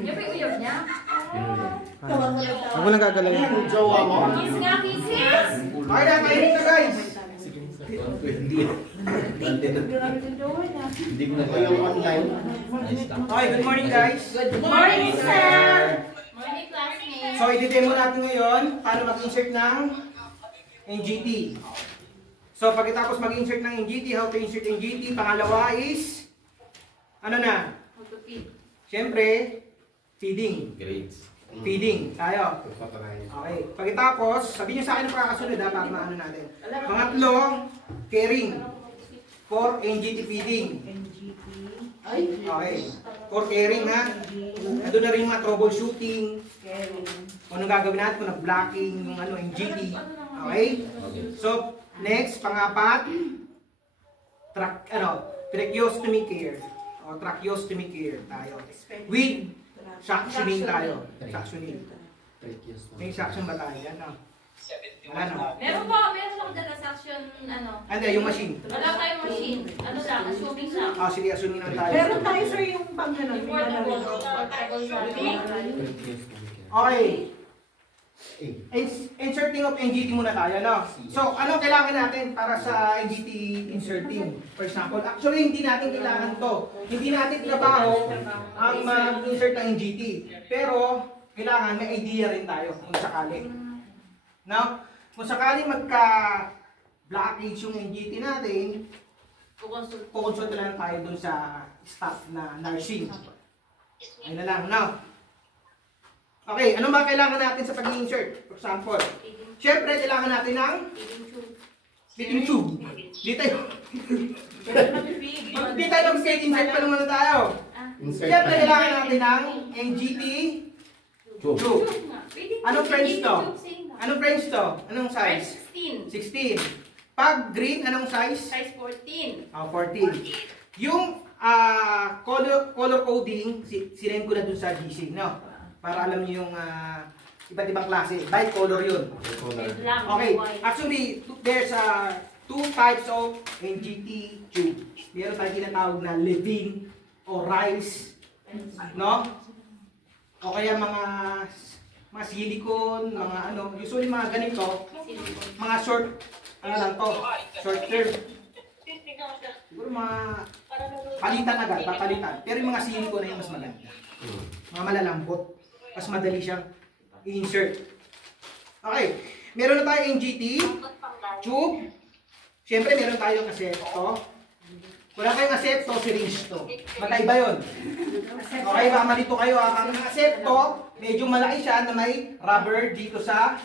Yung pa uyog niya? Ako lang gagalaw yun. Jowa mo? Kiss nga, kisses! Okay na, kainin na guys! Hindi ko na Ayaw online. Okay, good morning guys. Good morning, sir! Morning, classmates. So, i-demo natin ngayon paano mag-insert ng NGT. So, pagkatapos mag-insert ng NGT, how to insert NGT. Pangalawa is, ano na? How to feed. Siyempre, feeding. grades. Feeding tayo. Okay. Pagkatapos, sabihin niyo sa akin ang pagkakasunod ha, para maano natin. Pangatlo, caring. For NGT feeding. Okay. For caring ha. Nandun na rin mga troubleshooting. Kung anong gagawin natin, kung nag-blocking, yung ano, NGT. Okay? So, next, pangapat, tracheostomy care. O, tracheostomy care tayo. With suctioning tayo. Suctioning. May suction ba tayo? Yan, no? Wala, no? Meron ako dala section, ano? Ano, yung machine. Wala tayong machine. Ano lang, assuming lang. Ah, sige, assuming lang tayo. Meron tayo sir yung pang ganun. Okay. Inserting of NGT muna tayo, no? So, ano kailangan natin para sa NGT inserting? For example, actually, hindi natin kailangan to. Hindi natin trabaho ang mag-insert ng NGT. Pero, kailangan may idea rin tayo kung sakali. No? Kung sakali magka-blockage yung NGT natin, kukonsult lang tayo dun sa staff na nursing. Ayun na lang, no? Okay, ano ba kailangan natin sa pag-insert? For example, syempre kailangan natin ng feeding tube. Di tayo mag-insert pa naman tayo. Syempre kailangan natin ng NGT tube. Anong French to? Anong French to? Anong size? 16. Pag green, anong size? Size 14. Oh, 14. Yung color coding, sinend ko na dun sa GC, no? Para alam niyo yung iba't ibang klase. Bicolor yun. Okay. Actually, there's two types of NGT tube. Meron tayong tinatawag na Levine o rice. No? O kaya mga silicone, mga ano. Usually mga ganito, mga short, ano lang to, short term. Siguro mga palitan agad, papalitan. Pero yung mga silicone na yung mas maganda. Mga malalambot. Mas madali siyang i-insert. Okay. Meron na tayong NGT tube. Siyempre, meron tayong asepto. Wala kayong asepto, syringe to. Magkaiba yun. Okay, baka malito kayo. Ang asepto, medyo malaki siya na may rubber dito sa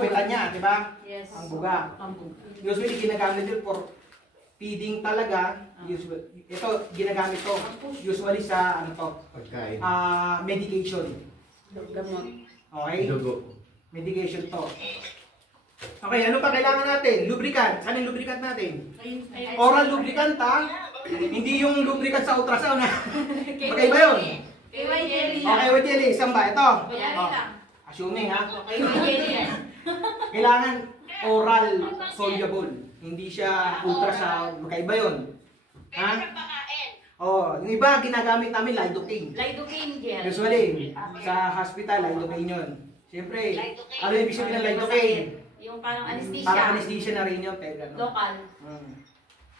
pwetan niya, di ba? Yes. Ang buga. Usually, ginagamit yun for feeding talaga. Ito, ginagamit to. Usually sa, ano to? Pagkain. Medication. Okay? Medication to. Okay, ano pa kailangan natin? Lubricant. Ano yung lubricant natin? Oral lubricant, ha? Hindi yung lubricant sa ultrasound, ha? Magkaiba yun. KY jelly. Okay, with jelly. Saan ba? Ito. Jelly lang. Assuming, ha? KY jelly yan. Kailangan oral soluble. Hindi siya ultrasound. Magkaiba yun. Ha? Oh, yung iba ginagamit namin lidocaine. Lidocaine gel. Usually, sa hospital, lidocaine yun. Siyempre, ano yung ibig sabihin ng lidocaine? Yung parang anesthesia. Parang anesthesia na rin yun. Local.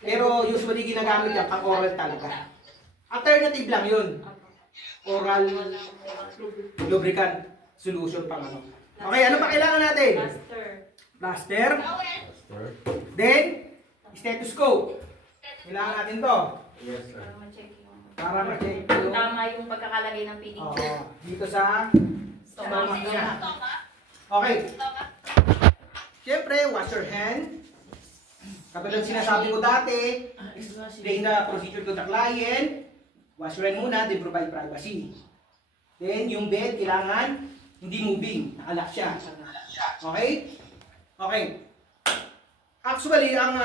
Pero usually ginagamit yan pang oral talaga. Alternative lang yun. Oral lubricant solution pang ano. Okay, ano pa kailangan natin? Plaster. Then, stethoscope. Kailangan natin to. Yes, sir. Para ma-check yung Tama yung pagkakalagay ng feeding tube. dito sa stomach niya. Okay. Siyempre, wash your hand. Katulad sinasabi ko dati, explain the procedure to the client. Wash your hand muna, then provide privacy. Then, yung bed, kailangan hindi moving. Nakalak siya. Okay? Okay. Actually, ang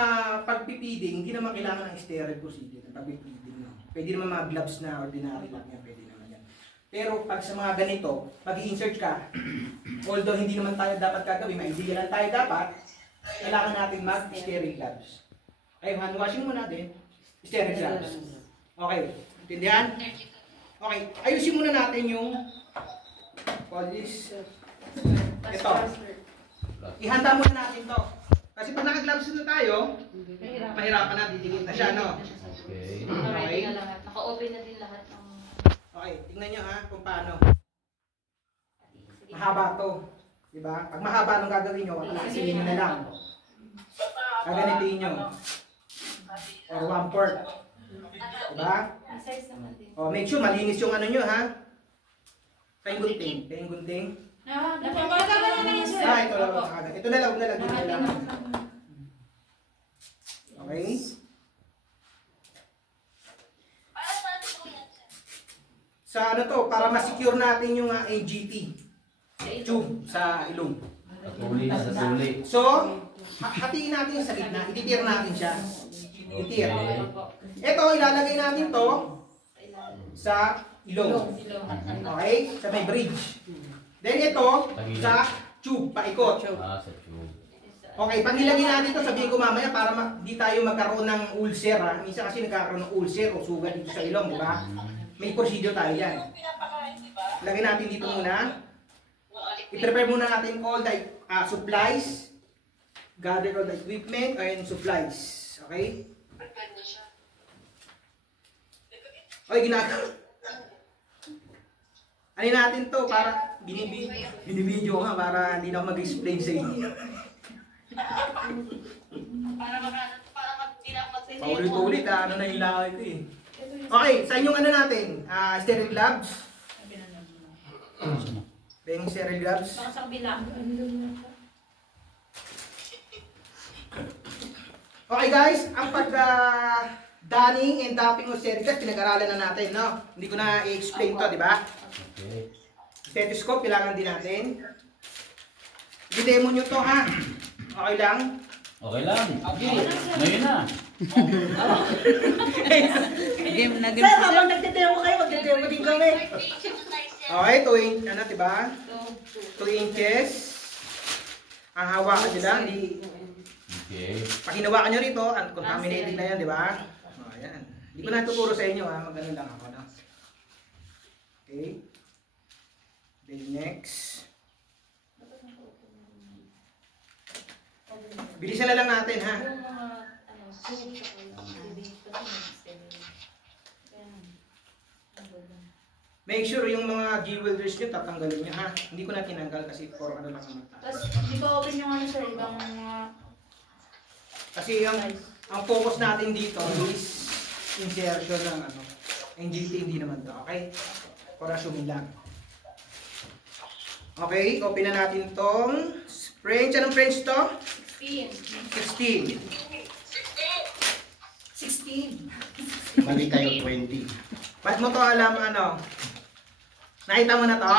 pagpipiding, hindi naman kailangan ng sterile procedure ng pagpipiding. No? Pwede naman mga gloves na ordinary lang yan. Pwede naman yan. Pero pag sa mga ganito, pag i-insert ka, although hindi naman tayo dapat gagawin, may idea lang tayo dapat, kailangan natin mag-sterile gloves. Okay, hand washing muna din. Sterile gloves. Okay. Intindihan? Okay, ayusin muna natin yung polish. Ito. Ihanda muna natin to. Kasi pag naka-gloves na tayo, mahirapan na, didikit na siya, no? Okay. Already na lahat. Naka-open na din lahat ng... Okay, tingnan nyo ha, kung paano. Mahaba to. Diba? Pag mahaba, anong gagawin nyo? Kakasihin nyo na lang. Gaganitin nyo. Or 1/4. Diba? Size naman din. O, make sure malinis yung ano nyo ha. Tayong gunting. Tayong gunting. Napapagod na lang yun, sir. Ito lang. Ito na lang. Ito na lang. Ito na lang. Okay? Sa ano to, para ma-secure natin yung AGT tube sa ilong. Tatuli na sa tuli. So, hatiin natin yung sa gitna. Ititir natin siya. Itir. Ito, ilalagay natin to sa ilong. Okay? Sa may bridge. Then ito, sa tube, paikot. Ah, sa tube. Okay, pag nilagay natin to, sabihin ko mamaya para di tayo magkaroon ng ulcer ha. Minsan kasi nagkakaroon ng ulcer o sugat dito sa ilong, di ba? May procedure tayo yan. Lagay natin dito muna. I-prepare muna natin all the supplies. Gather all the equipment and supplies. Okay? Okay, ginagawa. Ano natin to para binibidyo nga para hindi na ako mag-explain sa inyo. Paulit-ulit ano na yung laway ko eh. Okay, sa inyong ano natin, sterile gloves. Yung sterile gloves. Baka sa kabila. Okay guys, ang pag-dunning and dapping ng sterile gloves, pinag-aralan na natin, no? Hindi ko na i-explain to, di ba? Okay. Stethoscope, kailangan din natin. I-demo nyo to ha. Okay lang? Okay lang. Ngayon na. Sir, habang nagtitemo kayo, magtitemo din kami. Okay, 2 inch, ano, diba? 2 inches. Ang hawakan nyo lang, di... Okay. Pag hinawakan nyo rito, contaminated na yan, di ba? O, ayan. Hindi ko na tuturo sa inyo, ha? Magano lang ako, no? Okay. Then next. Bilisan na lang natin, ha? Yung mga, ano, soup, Make sure yung mga jewelries nyo, tatanggalin nyo, ha? Hindi ko na tinanggal kasi for ano lang naman. tapos, di ba open yung ano, sir, ibang mga... Kasi ang focus natin dito is insertion ng ano, NGT, hindi naman to, okay? Para sumilang. Okay, open na natin tong French. Anong French to? 16. 16. Mali tayo 20. Ba't mo to alam ano? Nakita mo na to?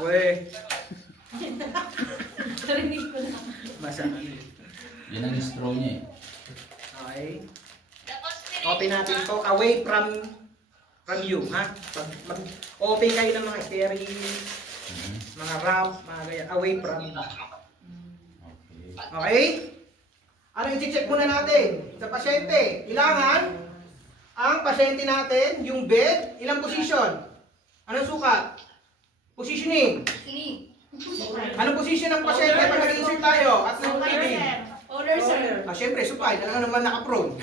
Uy, Narinig ko na. masama. Yan ang straw niya eh. Okay. Open natin to away from you, ha? Open kayo ng mga stereo, mga wrap, mga ganyan. Away from. Okay. Okay? Ano i-check muna natin? Sa pasyente, kailangan ang pasyente natin, yung bed, ilang position? Anong sukat? Positioning. Sini. Anong position ng pasyente pag nag-insert tayo at nag-feeding? Powder, sir. Siyempre, supay. Talaga naman naka-prone.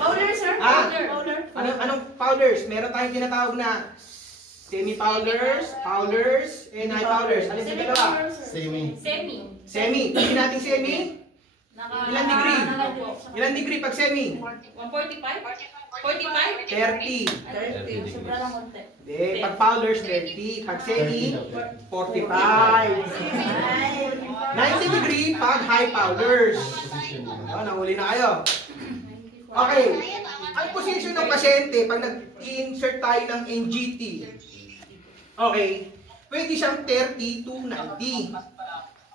Powder, sir. Ah. Powder. Anong powders? Meron tayong tinatawag na semi-powders, powders, and high powders. Alin sa dalawa? Semi. Semi. Semi. Pagin natin semi. Naka, Ilang degree? Ilang degree pag semi? 145? 45? 30. 30. Sobra lang konti. Hindi. Pag powders, 30. Pag semi, 45. 90 degree pag high powders. Nahuli na kayo. Okay. Ang position ng pasyente pag nag-insert tayo ng NGT, okay, pwede siyang 30 to 90.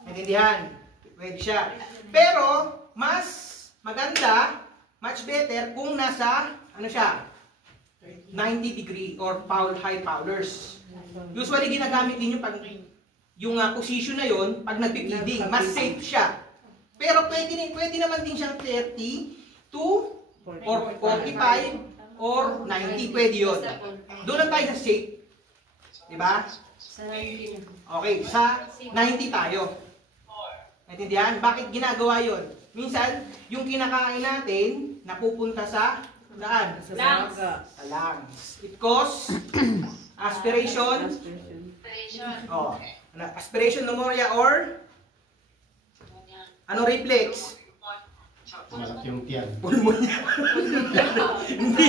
Naintindihan? Pwede siya. Pero, mas maganda, much better kung nasa, ano siya, 90 degree or high powders. Usually, ginagamit din yung pag yung position na yon pag nagpipiding, mas safe siya. Pero pwede naman din siyang 30 to or 45 or 90. Pwede yun. Doon lang tayo sa shape. Diba? Sa 19. Okay, sa 90 tayo. Naintindihan? Bakit ginagawa yun? Minsan, yung kinakain natin, napupunta sa saan? Lungs. Sa lungs. It cause aspiration. Oh, aspiration pneumonia or ano reflex? Malaki yung tiyan. Pulmonya. Hindi.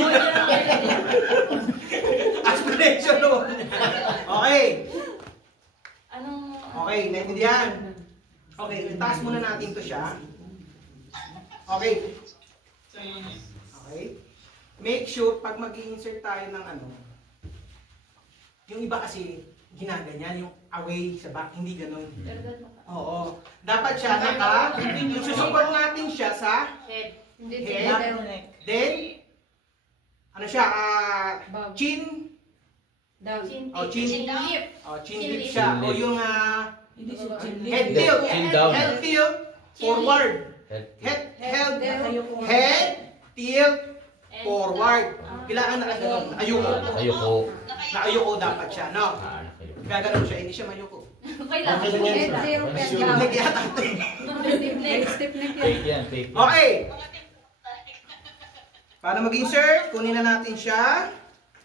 Aspiration pneumonia. Okay. Anong... Okay, naintindihan? Okay, itaas muna natin to siya. Okay. Okay. Make sure pag mag-i-insert tayo ng ano, yung iba kasi ginaganyan, yung away sa back, hindi ganun. Oo. Dapat siya susupport natin siya sa Head. head. Then, ano siya, chin. Down. Oh, chin. Lip. Oh, chin dip siya. O yung Hindi siya head tilt. Chin down. Head tilt forward. Head tilt forward. Kailangan nakaganon. Ayuko. Ayoko. Nakayuko dapat siya, no? Ayoko. Gaganon siya, hindi siya mayuko. Kailangan. Okay lang yan, sir. Stiff neck yata. Stiff neck. Fake yan, fake. Okay. Para mag-insert, kunin na natin siya.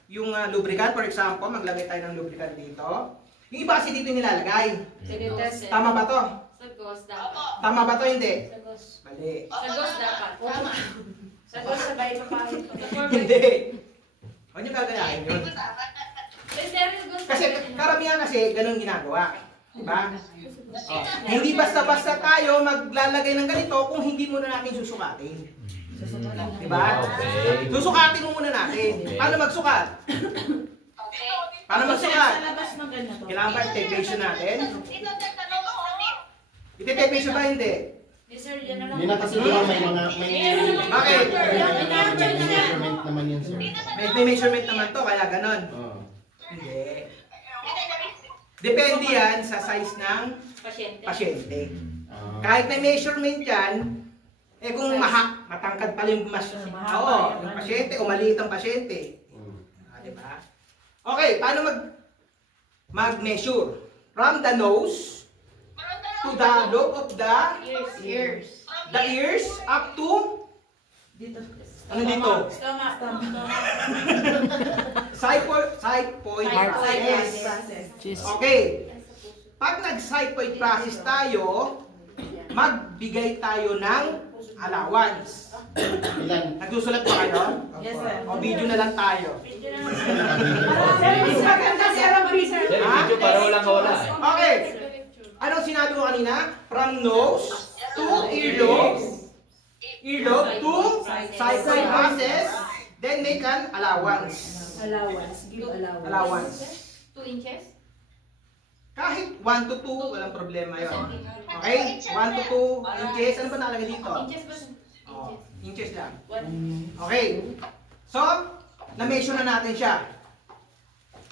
Yung lubricant, for example, maglagay tayo ng lubricant dito. Yung iba kasi dito nilalagay. Sige, test. Tama ba to? Sagos dapat. Tama ba to? Hindi. Sagos. Mali. Sagos dapat. Tama. Sagos sabay pa pa. Hindi. Huwag niyo gagayahin yun. Kasi karamihan kasi ganun ginagawa. Diba? Oh. Hindi basta-basta tayo maglalagay ng ganito kung hindi muna natin susukatin. Diba? Okay. Susukatin mo muna natin. Paano magsukat? Paano magsukat? Sa labas ng ganito. Kailangan ba i-tapation natin? I-tapation ba hindi? Sir, yan na lang. Hindi na kasi di ba may mga Bakit? may measurement naman yan, sir. May measurement naman to, kaya ganon. Oo. Hindi. Depende yan sa size ng Pasyente. pasyente. Ah. Kahit may measurement yan, eh kung matangkad pala yung yung pasyente o maliit ang pasyente. Diba? Okay, paano mag-measure? From the nose to the lobe of the Ears. the ears up to Dito. ano dito? Stomach. Side point process. Okay. Pag nag-side point process tayo, magbigay tayo ng allowance. Ilan? Nagsusulat ba kayo? Yes, sir. O video na lang tayo. Mas maganda si Arabi, sir. Sir, video para walang wala. Okay. Anong sinabi ko kanina? From nose to earlobe. Earlobe to side point process. Then make an allowance. Allowance. Give allowance. Allowance. 2 inches? Kahit 1 to 2, walang problema yon. Okay? 1 to 2 inches. Ano ba nakalagay dito? Inches ba? Oh, inches lang. 1. Okay. So, na-measure na natin siya.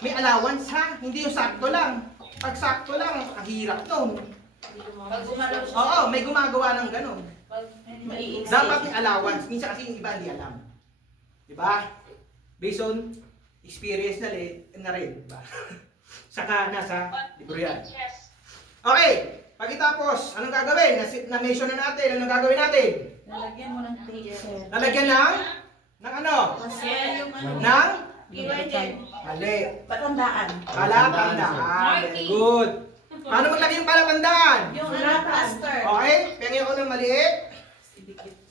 May allowance ha? Hindi yung sakto lang. Pag sakto lang, ang hirap nun. Pag gumalaw siya. Oo, may gumagawa ng ganun. Maiiksi. Dapat may allowance. Minsan kasi yung iba hindi alam. Diba? Based on experience na rin. Diba? Saka nasa libro yan. Okay. Pagkatapos, anong gagawin? Na-measure na natin. Anong gagawin natin? Lalagyan mo ng tape, sir. Lalagyan ng ano? Kasi yung ano. Ng? Iwajen. Mali. Patandaan. Palatandaan. Very good. Paano maglagay yung palatandaan? Yung ano, plaster. Okay. Pingin ko ng maliit.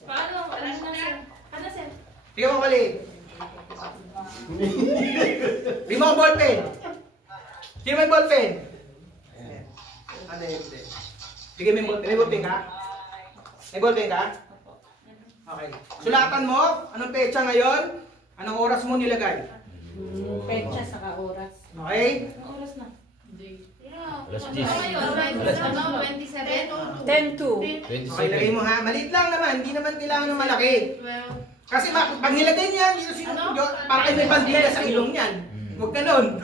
Paano? Ano na sir? Ano sir? Pingin ko maliit. Di mo ang ballpen. Sino may ballpen? Ano yun? Bigay mo yung ballpen. May ballpen ka? May ballpen ka? Okay. Sulatan mo. Anong petsa ngayon? Anong oras mo nilagay? Petsa saka oras. Okay? Anong oras na? Alas 10. Alas 10. 10 to. 27. Okay, lagay mo ha. Maliit lang naman. Hindi naman kailangan ng malaki. 12. Kasi pag nilagay niyan, dito para kayo may bandila sa ilong niyan. Huwag ganun.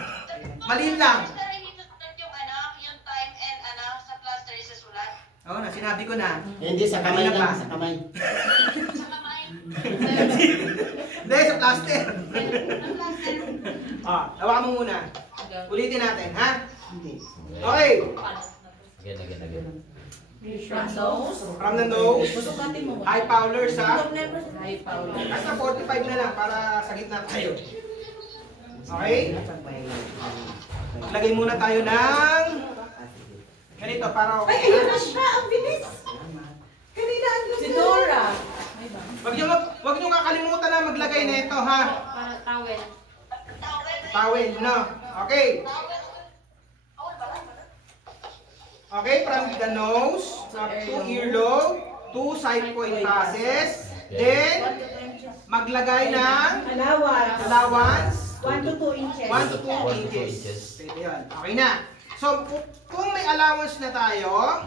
Maliit lang. Yung time and sa plaster is sulat. Oo, na sinabi ko na. Hindi, sa kamay Kanina lang. pa. Sa kamay. Sa kamay. Hindi, sa plaster. Hawakan mo muna. Ulitin natin, ha? Okay. Again. From the nose. Susukatin mo. High power sa... High power. Nasa 45 na lang para sa gitna tayo. Okay? Lagay muna tayo ng... ganito, para... Ay, ayun na siya! Ang bilis! Kanina ang bilis! Si Dora! Wag niyo kakalimutan na maglagay na ito, ha? Para towel. Towel, no? Okay. Okay, from the nose, up to earlobe, 2 side point passes. Then, maglagay ng allowance, 1 to 2 inches. 1 to 2 inches. Pwede yun. Okay na. So, kung may allowance na tayo,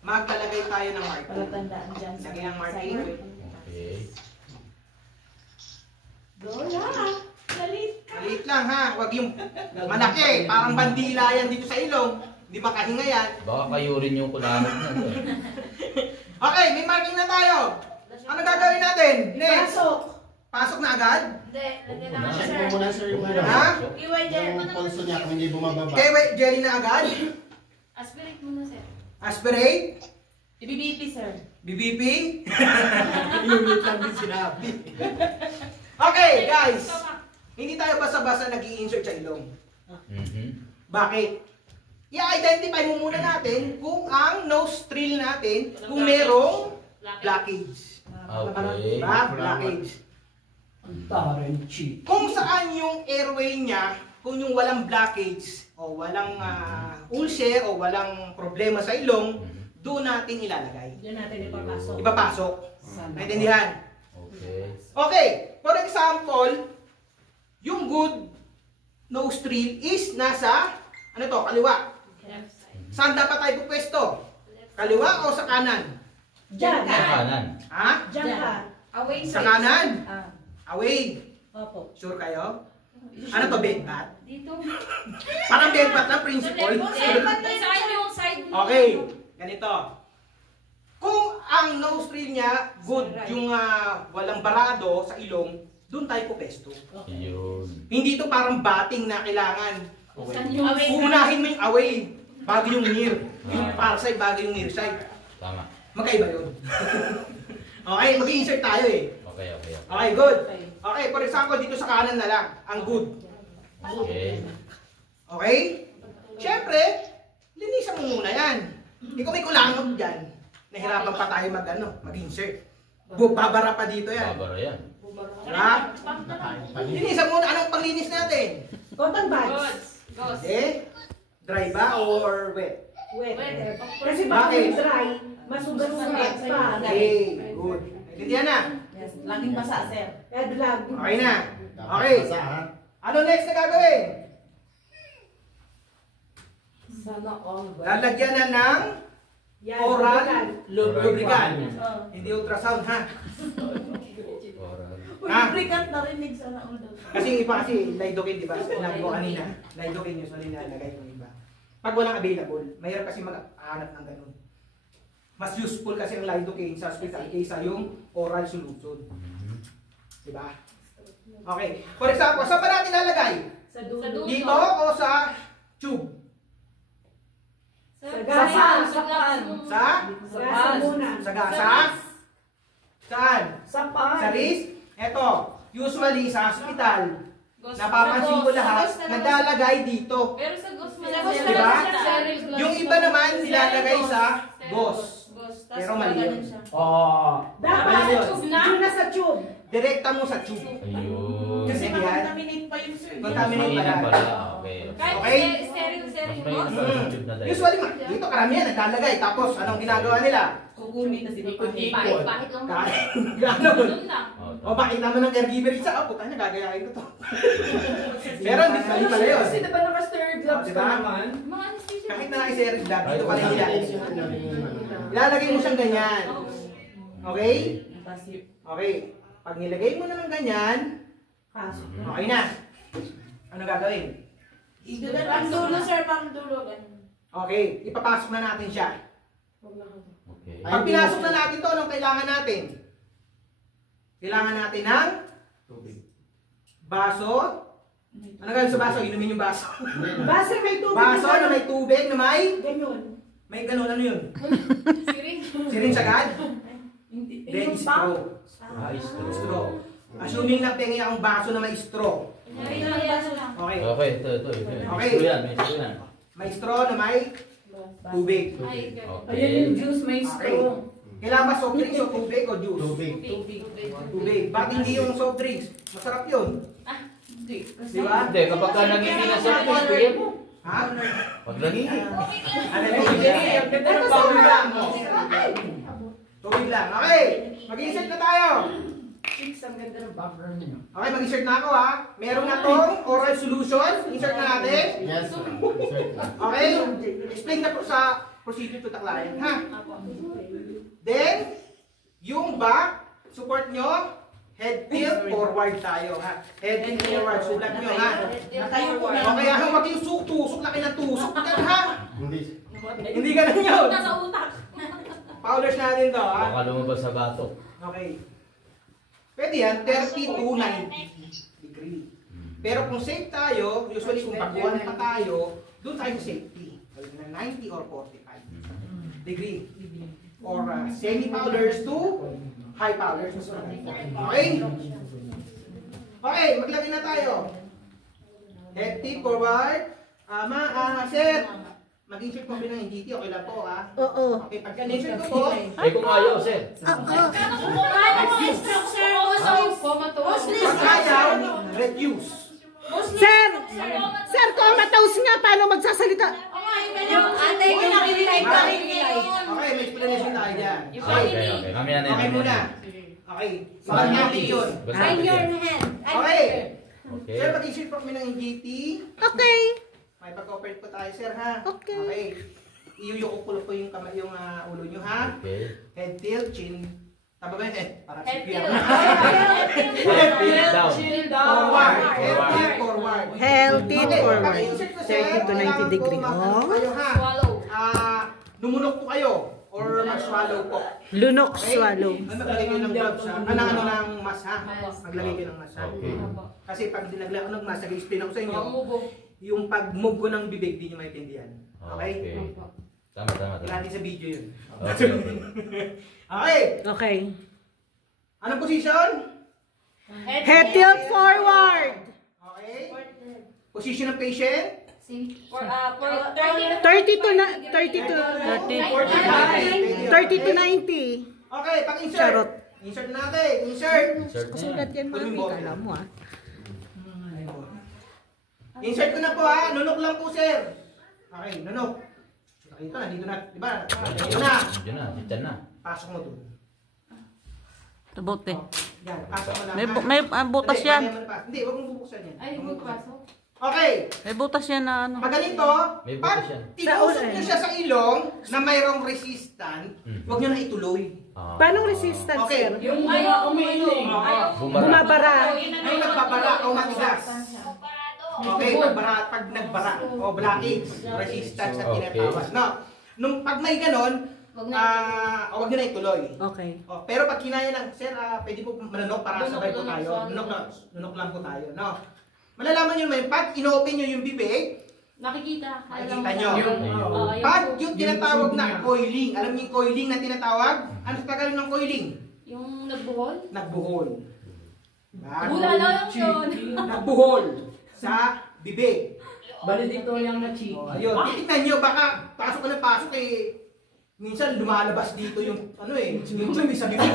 maglalagay tayo ng marking. Palatandaan dyan. Lagay ang marking. Okay. Dora! Galit! Maliit lang, ha? Huwag yung malaki. Parang bandila yan dito sa ilong. Hindi ba kahinga yan? Baka kayo rin yung kulangot na to. Okay, may marking na tayo. Ano gagawin natin? Next. Pasok! Pasok na agad? Hindi, lagyan Wala. naman Check sir. mo muna sir yung ano. Ha? Iwan dyan. Yung pulso niya kung hindi bumababa. Okay, wait, jelly na agad? Aspirate muna sir. Aspirate? IBBP, sir. BBP? Unit lang din sinabi. Okay, guys. Hindi tayo basta-basta nag-i-insert sa ilong. Bakit? I-identify mo muna natin kung ang nostril natin, kung merong blockage. Okay. Diba? Blockage. Kung saan yung airway niya, kung yung walang blockage, o walang ulcer, o walang problema sa ilong, doon natin ilalagay. Diyan natin ipapasok. Ipapasok. Naintindihan? Okay. Okay, for example, yung good nostril is nasa, ano to, kaliwa. Left side. Saan dapat tayo pupwesto? Kaliwa o sa kanan? Diyan Sa kanan. Ha? Diyan ka. Away Sa side. kanan? Ah, Away. opo. Sure kayo? Ano to, bedbat? Dito. Parang bedbat na principle. Saan yung side mo? Okay, ganito. Kung ang nostril niya, good, yung walang barado sa ilong, doon tayo pupesto. Yun. Hindi to parang batting na kailangan. Saan yung away? Unahin mo yung away, bago yung near. Yung far side, bago yung near side. Tama. Magkaiba yun. Okay, mag-insert tayo eh. Okay. Okay, good. Okay, for example, dito sa kanan na lang, ang good. Okay. Okay? Siyempre, linisan mo muna yan. Hindi ko may kulangot dyan. Nahirapan pa tayo mag-insert. Babara pa dito yan. Babara yan. Diba? Linisan muna. Anong panglinis natin? Cotton buds. Ghost. Dry ba or wet? Wet. Wet. Kasi baka Bakit? yung dry, masugat-sugat pa. Okay, good. Naintindihan na? Yes, laging basa, sir. Head lag. Okay na. Okay. Ano next na gagawin? Sana all. Lalagyan na ng Yan, oral lubricant. lubricant. Oh. Hindi ultrasound, ha? Oral. Uy, Ha? lubricant narinig sana all daw. Kasi yung iba kasi lidocaine, di ba? Sinabi ko kanina, lidocaine usually nilalagay yung iba. Pag walang available, mahirap kasi maghanap ng ganun. Mas useful kasi ang lidocaine sa hospital kaysa yung oral solution. Di ba? Okay. For example, saan pa natin lalagay? Sa dulo. Sa dulo. Dito o sa tube? Sa paan. Sa paan. Sa? Gasa muna. Sa gasa? Saan? Sa paan. Sa wrist? Eto, usually sa hospital, Ghost. napapansin ko lahat, Sa ghost na naglalagay dito. Pero sa ghost mo Sa lang. ghost Sa diba? sterile gloves. Yung iba naman nilalagay sa Sterile gauze. ghost. Tas Pero mali ganun yun. siya. Oo. Dapat Mali sa yun. tube na. Doon na sa tube. Direkta mo sa tube. Ayun. Kasi Yan. makakontaminate pa yun, sir. Contaminate Mainam pala. pala. Okay. Kahit Okay. sterile Mas ghost. mainam pala sa tube na dahil. Usually, dito karamihan naglalagay. Tapos, anong ginagawa nila? Kukunin kasi di Pahit lang mo. Gano'n. Doon lang. O bakit naman ng caregiver isa? Oh, puta niya, gagayahin ko to. Pero hindi mali pala yun. Kasi diba naka-stir gloves Diba? pa naman? Mga anesthesia. Kahit na naka-series lab, Ay, dito pala wala. nilalagay. Ilalagay mo siyang ganyan. Okay? Okay. Pag nilagay mo na ng ganyan, Pasok. okay na. Ano gagawin? Pang dulo sir, pang dulo. Ganun. Okay, ipapasok na natin siya. Okay. Pag pinasok na natin to, anong kailangan natin? kailangan natin ng baso. Ano gawin sa baso? Inumin yung baso. Base may tubig. Baso na may tubig na Ganyan. may ganun. Ano yun? Siring. Sirin sagad? Hindi. Then straw. Straw. Straw. Assuming na pengi ang baso na may straw. Ay, baso lang. Okay. Okay, ito. Okay. May straw yan, may straw yan. May straw na may tubig. Ay, ganun. Okay. Ayan yung juice may straw. Kailangan ba soft drinks o tubig o juice? Tubig. Tubig. Bakit hindi yung soft drinks? Masarap yun. Hindi. Di ba? Hindi, kapag ka nagiging na sa bigyan mo. Ha? Pag nagiging. Ano yung tubig lang? Tubig lang. Okay. Mag-insert na tayo. Okay, mag-insert na ako ha. Meron na tong oral solution. Insert na natin. Yes. Okay? Explain na po sa procedure to the client. Ha? Then, yung back, support nyo, head tilt, forward tayo. Ha? Head tilt, forward. Sulat nyo ha. Okay, ha? Huwag yung tusok. Laki ng tusok. Yan ha? Hindi. Hindi ganun yun. Nasa utak. Powders natin to ha. Baka lumabas sa batok. Okay. Pwede yan, 30 to 90 degree. Pero kung safe tayo, usually kung pag-1 pa tayo, doon tayo sa safety. Gawin na 90 or 45 degree. Or semi-powders to high powders. Okay? Okay, maglagay na tayo. Head tip forward. Sir, mag-insert po ng NGT, okay lang po ha? Oo. Okay, pagka insert ko po, Eh kung ayaw, sir. pag ayaw, reduce. Sir, comatose nga. Paano magsasalita? Okay, may explanation tayo dyan. Okay. Mamaya na Okay muna. Okay. Ibang natin yun. Okay. Okay. Sir, mag-insert po kami ng NGT. Okay. May pag-operate po tayo, sir, ha? Okay. Iyuyoko ko po yung ulo nyo, ha? Okay. Head tilt, chin. Tama ba yun? Parang Head CPR. tilt. Head tilt down. Forward. Head tilt, forward. Healthy Okay, forward. pag-insert ko, sir, 30 to 90 kailangan degree. po mag-ano Oh. kayo, ha? Swallow. Numunok po kayo or mag-swallow po. Lunok Okay? swallow. Maglagay kayo ng gloves, ha? Ng mas, ha? Maglagay kayo ng mas, ha? Okay. Kasi pag dinagla ko ng mas, nag-explain ako sa inyo, Mamubo. yung pag-move ko ng bibig, di nyo maintindihan. Okay? Tama. Tingnan natin sa video yun. Okay. Okay! Okay. Anong position? Head tilt forward. Okay. Position ng patient? 30 30 to 90. Okay, pag-insert. Charot. Insert natin. Insert. Insert na Sulat yan. yan, mami. Kala mo, ah. Insert ko na po ha. Nunok lang po, sir. Okay, nunok. Ito na, dito na. Diba? Dito na. Diyan na, diyan na. Pasok mo dun. Bote. Yan, pasok mo lang. May butas Hindi, yan. mamaya mo na pas- Hindi, huwag mong bubuksan yan. Ay, magpasok. Okay. May butas yan na ano. Pag ganito, May pag butas yan. tinusok nyo siya sa ilong na mayroong resistant, huwag nyo na ituloy. Paano resistance, Okay. sir? Yung ayaw umiling. Bumabara. Ay, nagbabara o matigas. Okay, pag nagbara o blockage, resistance na Okay. tinatawag. No, nung pag may ganon, huwag nyo na ituloy. Okay. Oh, pero pag kinaya lang, sir, pwede po manunok para Lunok, sabay po lunok, tayo. lunok. Nunok lang po tayo, no? Malalaman nyo naman, pag ino-open nyo yung bibig, Nakikita. Makikita nyo. Yung pag yung tinatawag na coiling, alam niyo yung coiling na tinatawag? Ano sa tagalog ng coiling? yung nagbuhol. Nagbuhol. Bula lang yun. Nagbuhol sa bibig. Dito yung na-cheat. Oh, ayun, titignan nyo, baka pasok ka na pasok eh. Minsan lumalabas dito yung yung dumi sa bibig.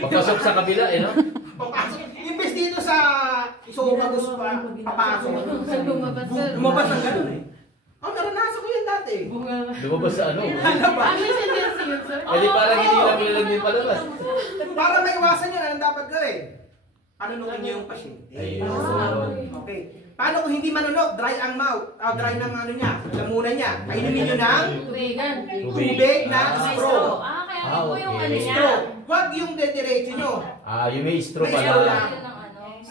Papasok sa kabila, eh, no? Papasok. Imbes dito sa esophagus pa, papasok. Lumabas ng gano'n eh. Naranasan ko yun dati. Lumabas sa ano? Ano ba? Eh di parang hindi lang nila din palabas. Para maiwasan yun, anong dapat gawin? Panunukin nyo yung pasyente. Ayun. Okay. Paano kung hindi manunok? Dry ang mouth. Dry ng ano niya, lamunan niya. Painumin nyo ng Tubigan. tubig na straw. Kaya yun po yung okay. ano niya. Straw. Huwag yung dediretso nyo. Yung may straw May straw lang. pala.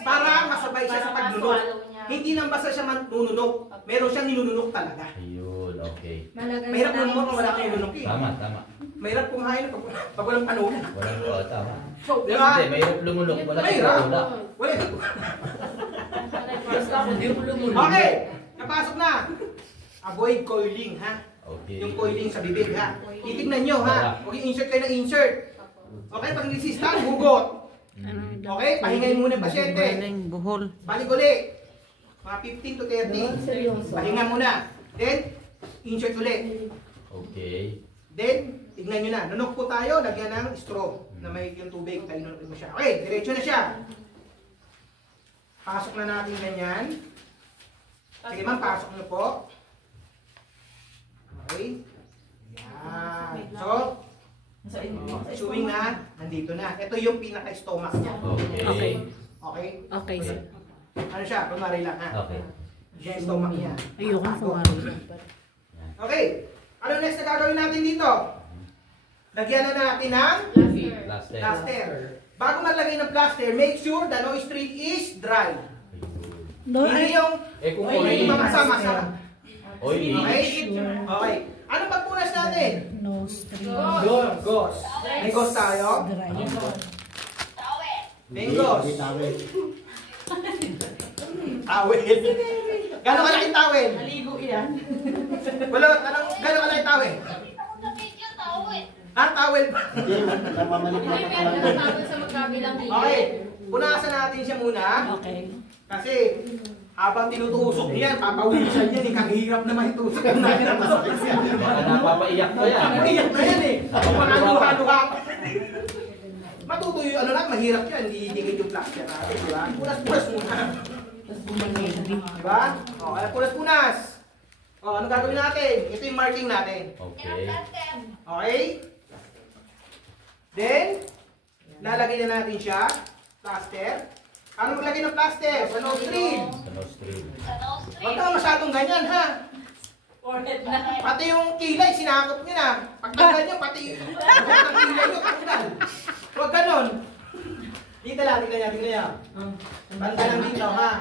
Para masabay siya sa pagnunok. Hindi nang basta siya manununok. Meron siyang ninununok talaga. Ayun, okay. Mahirap nununok kung wala kang nununok eh. Tama. Mahirap kumain pag walang panulan. Walang luwa, tama. Di ba? Hindi, mahirap lumunok. Wala Mahirap. wala. Wala. Basta ako, di ko lumunod. Okay, napasok na. Avoid coiling, ha? Okay. Yung coiling sa bibig, ha? Titignan nyo, ha? Huwag yung insert kayo na insert. Okay, pag resistant, hugot. Okay, pahingay muna yung pasyente. Buhol. Balik uli. Mga 15 to 30. Seryoso. Pahinga muna. Then, insert ulit. Okay. Then, tignan nyo na. Nunok po tayo, lagyan ng straw na may yung tubig. Tayo nunok mo siya. Okay, diretso na siya. Pasok na natin ganyan. Sige ma'am, pasok nyo po. Okay. Yan. So, showing na, nandito na. Ito yung pinaka-stomach niya. Okay. Okay? Okay, sir. Ano siya? Kunwari lang, ha? Okay. Yan yung stomach niya. Ayoko kumari. Okay. Ano next na gagawin natin dito? Lagyan na natin ng Last step. plaster. Bago maglagay ng plaster, make sure the nostril is dry. No, Hindi yung Kung hindi oily. mamasa-masa. Oily. Okay? Okay. Ano pagpunas natin? nostril. Gos. May gos tayo? Dry. Tawel. May gos. Hindi tawid. Tawel. Gano'ng kalaking tawel? Naligo yan. Kulot, gano'ng kalaking tawel? Nakita ko sa video, tawel. Tawel pa. Hindi, namamalik na May ka pwede lang. na tapos sa magkabilang video. Okay. Punasan natin siya muna. Okay. Kasi habang tinutusok niyan, papawisan yan eh. Kahirap naman itusok ang namin ang masakit siya. Baka napapaiyak pa yan. Iyak na yan eh. Pakaluha-luha. Matutuyo, ano lang, mahirap yan. Hindi dikit yung plaster natin, di ba? Punas-punas muna. Di ba? O, kaya punas-punas. O, ano gagawin natin? Ito yung marking natin. Okay. Okay? Then, lalagay na natin siya. Plaster. Ano maglagay ng plaster? Sa nostril. Sa nostril. Sa nostril. Huwag ka masyadong ganyan, ha? Forehead na. Pati yung kilay, sinakot nyo na. Pag tanggal nyo, pati yung kilay nyo, tanggal. Huwag ganon. Dito lang, tingnan niya, tingnan niya. Banda lang dito, ha?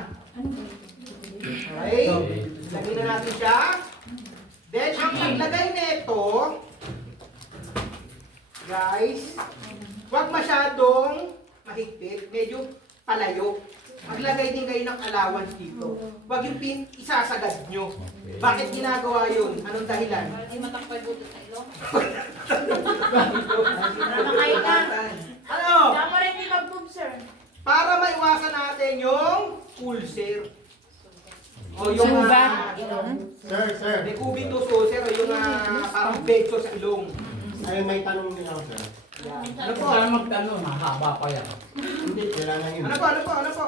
Okay? Lagay na natin siya. Then, ang paglagay nito, guys, huwag masyadong mahigpit. Medyo palayo. Maglagay din kayo ng allowance dito. Huwag yung isasagad nyo. Bakit ginagawa yun? Anong dahilan? Hindi matakpay buto sa ilong. Nakakain ka. Ano? Tama rin yung mag-boom, sir. Para maiwasan natin yung ulcer. O yung Sir. decubitus ulcer o yung parang bekso sa ilong. Ay, may tanong din ako, sir. Ano po? Para magtanong, mahaba pa yan. Hindi, kailangan yun. Ano po?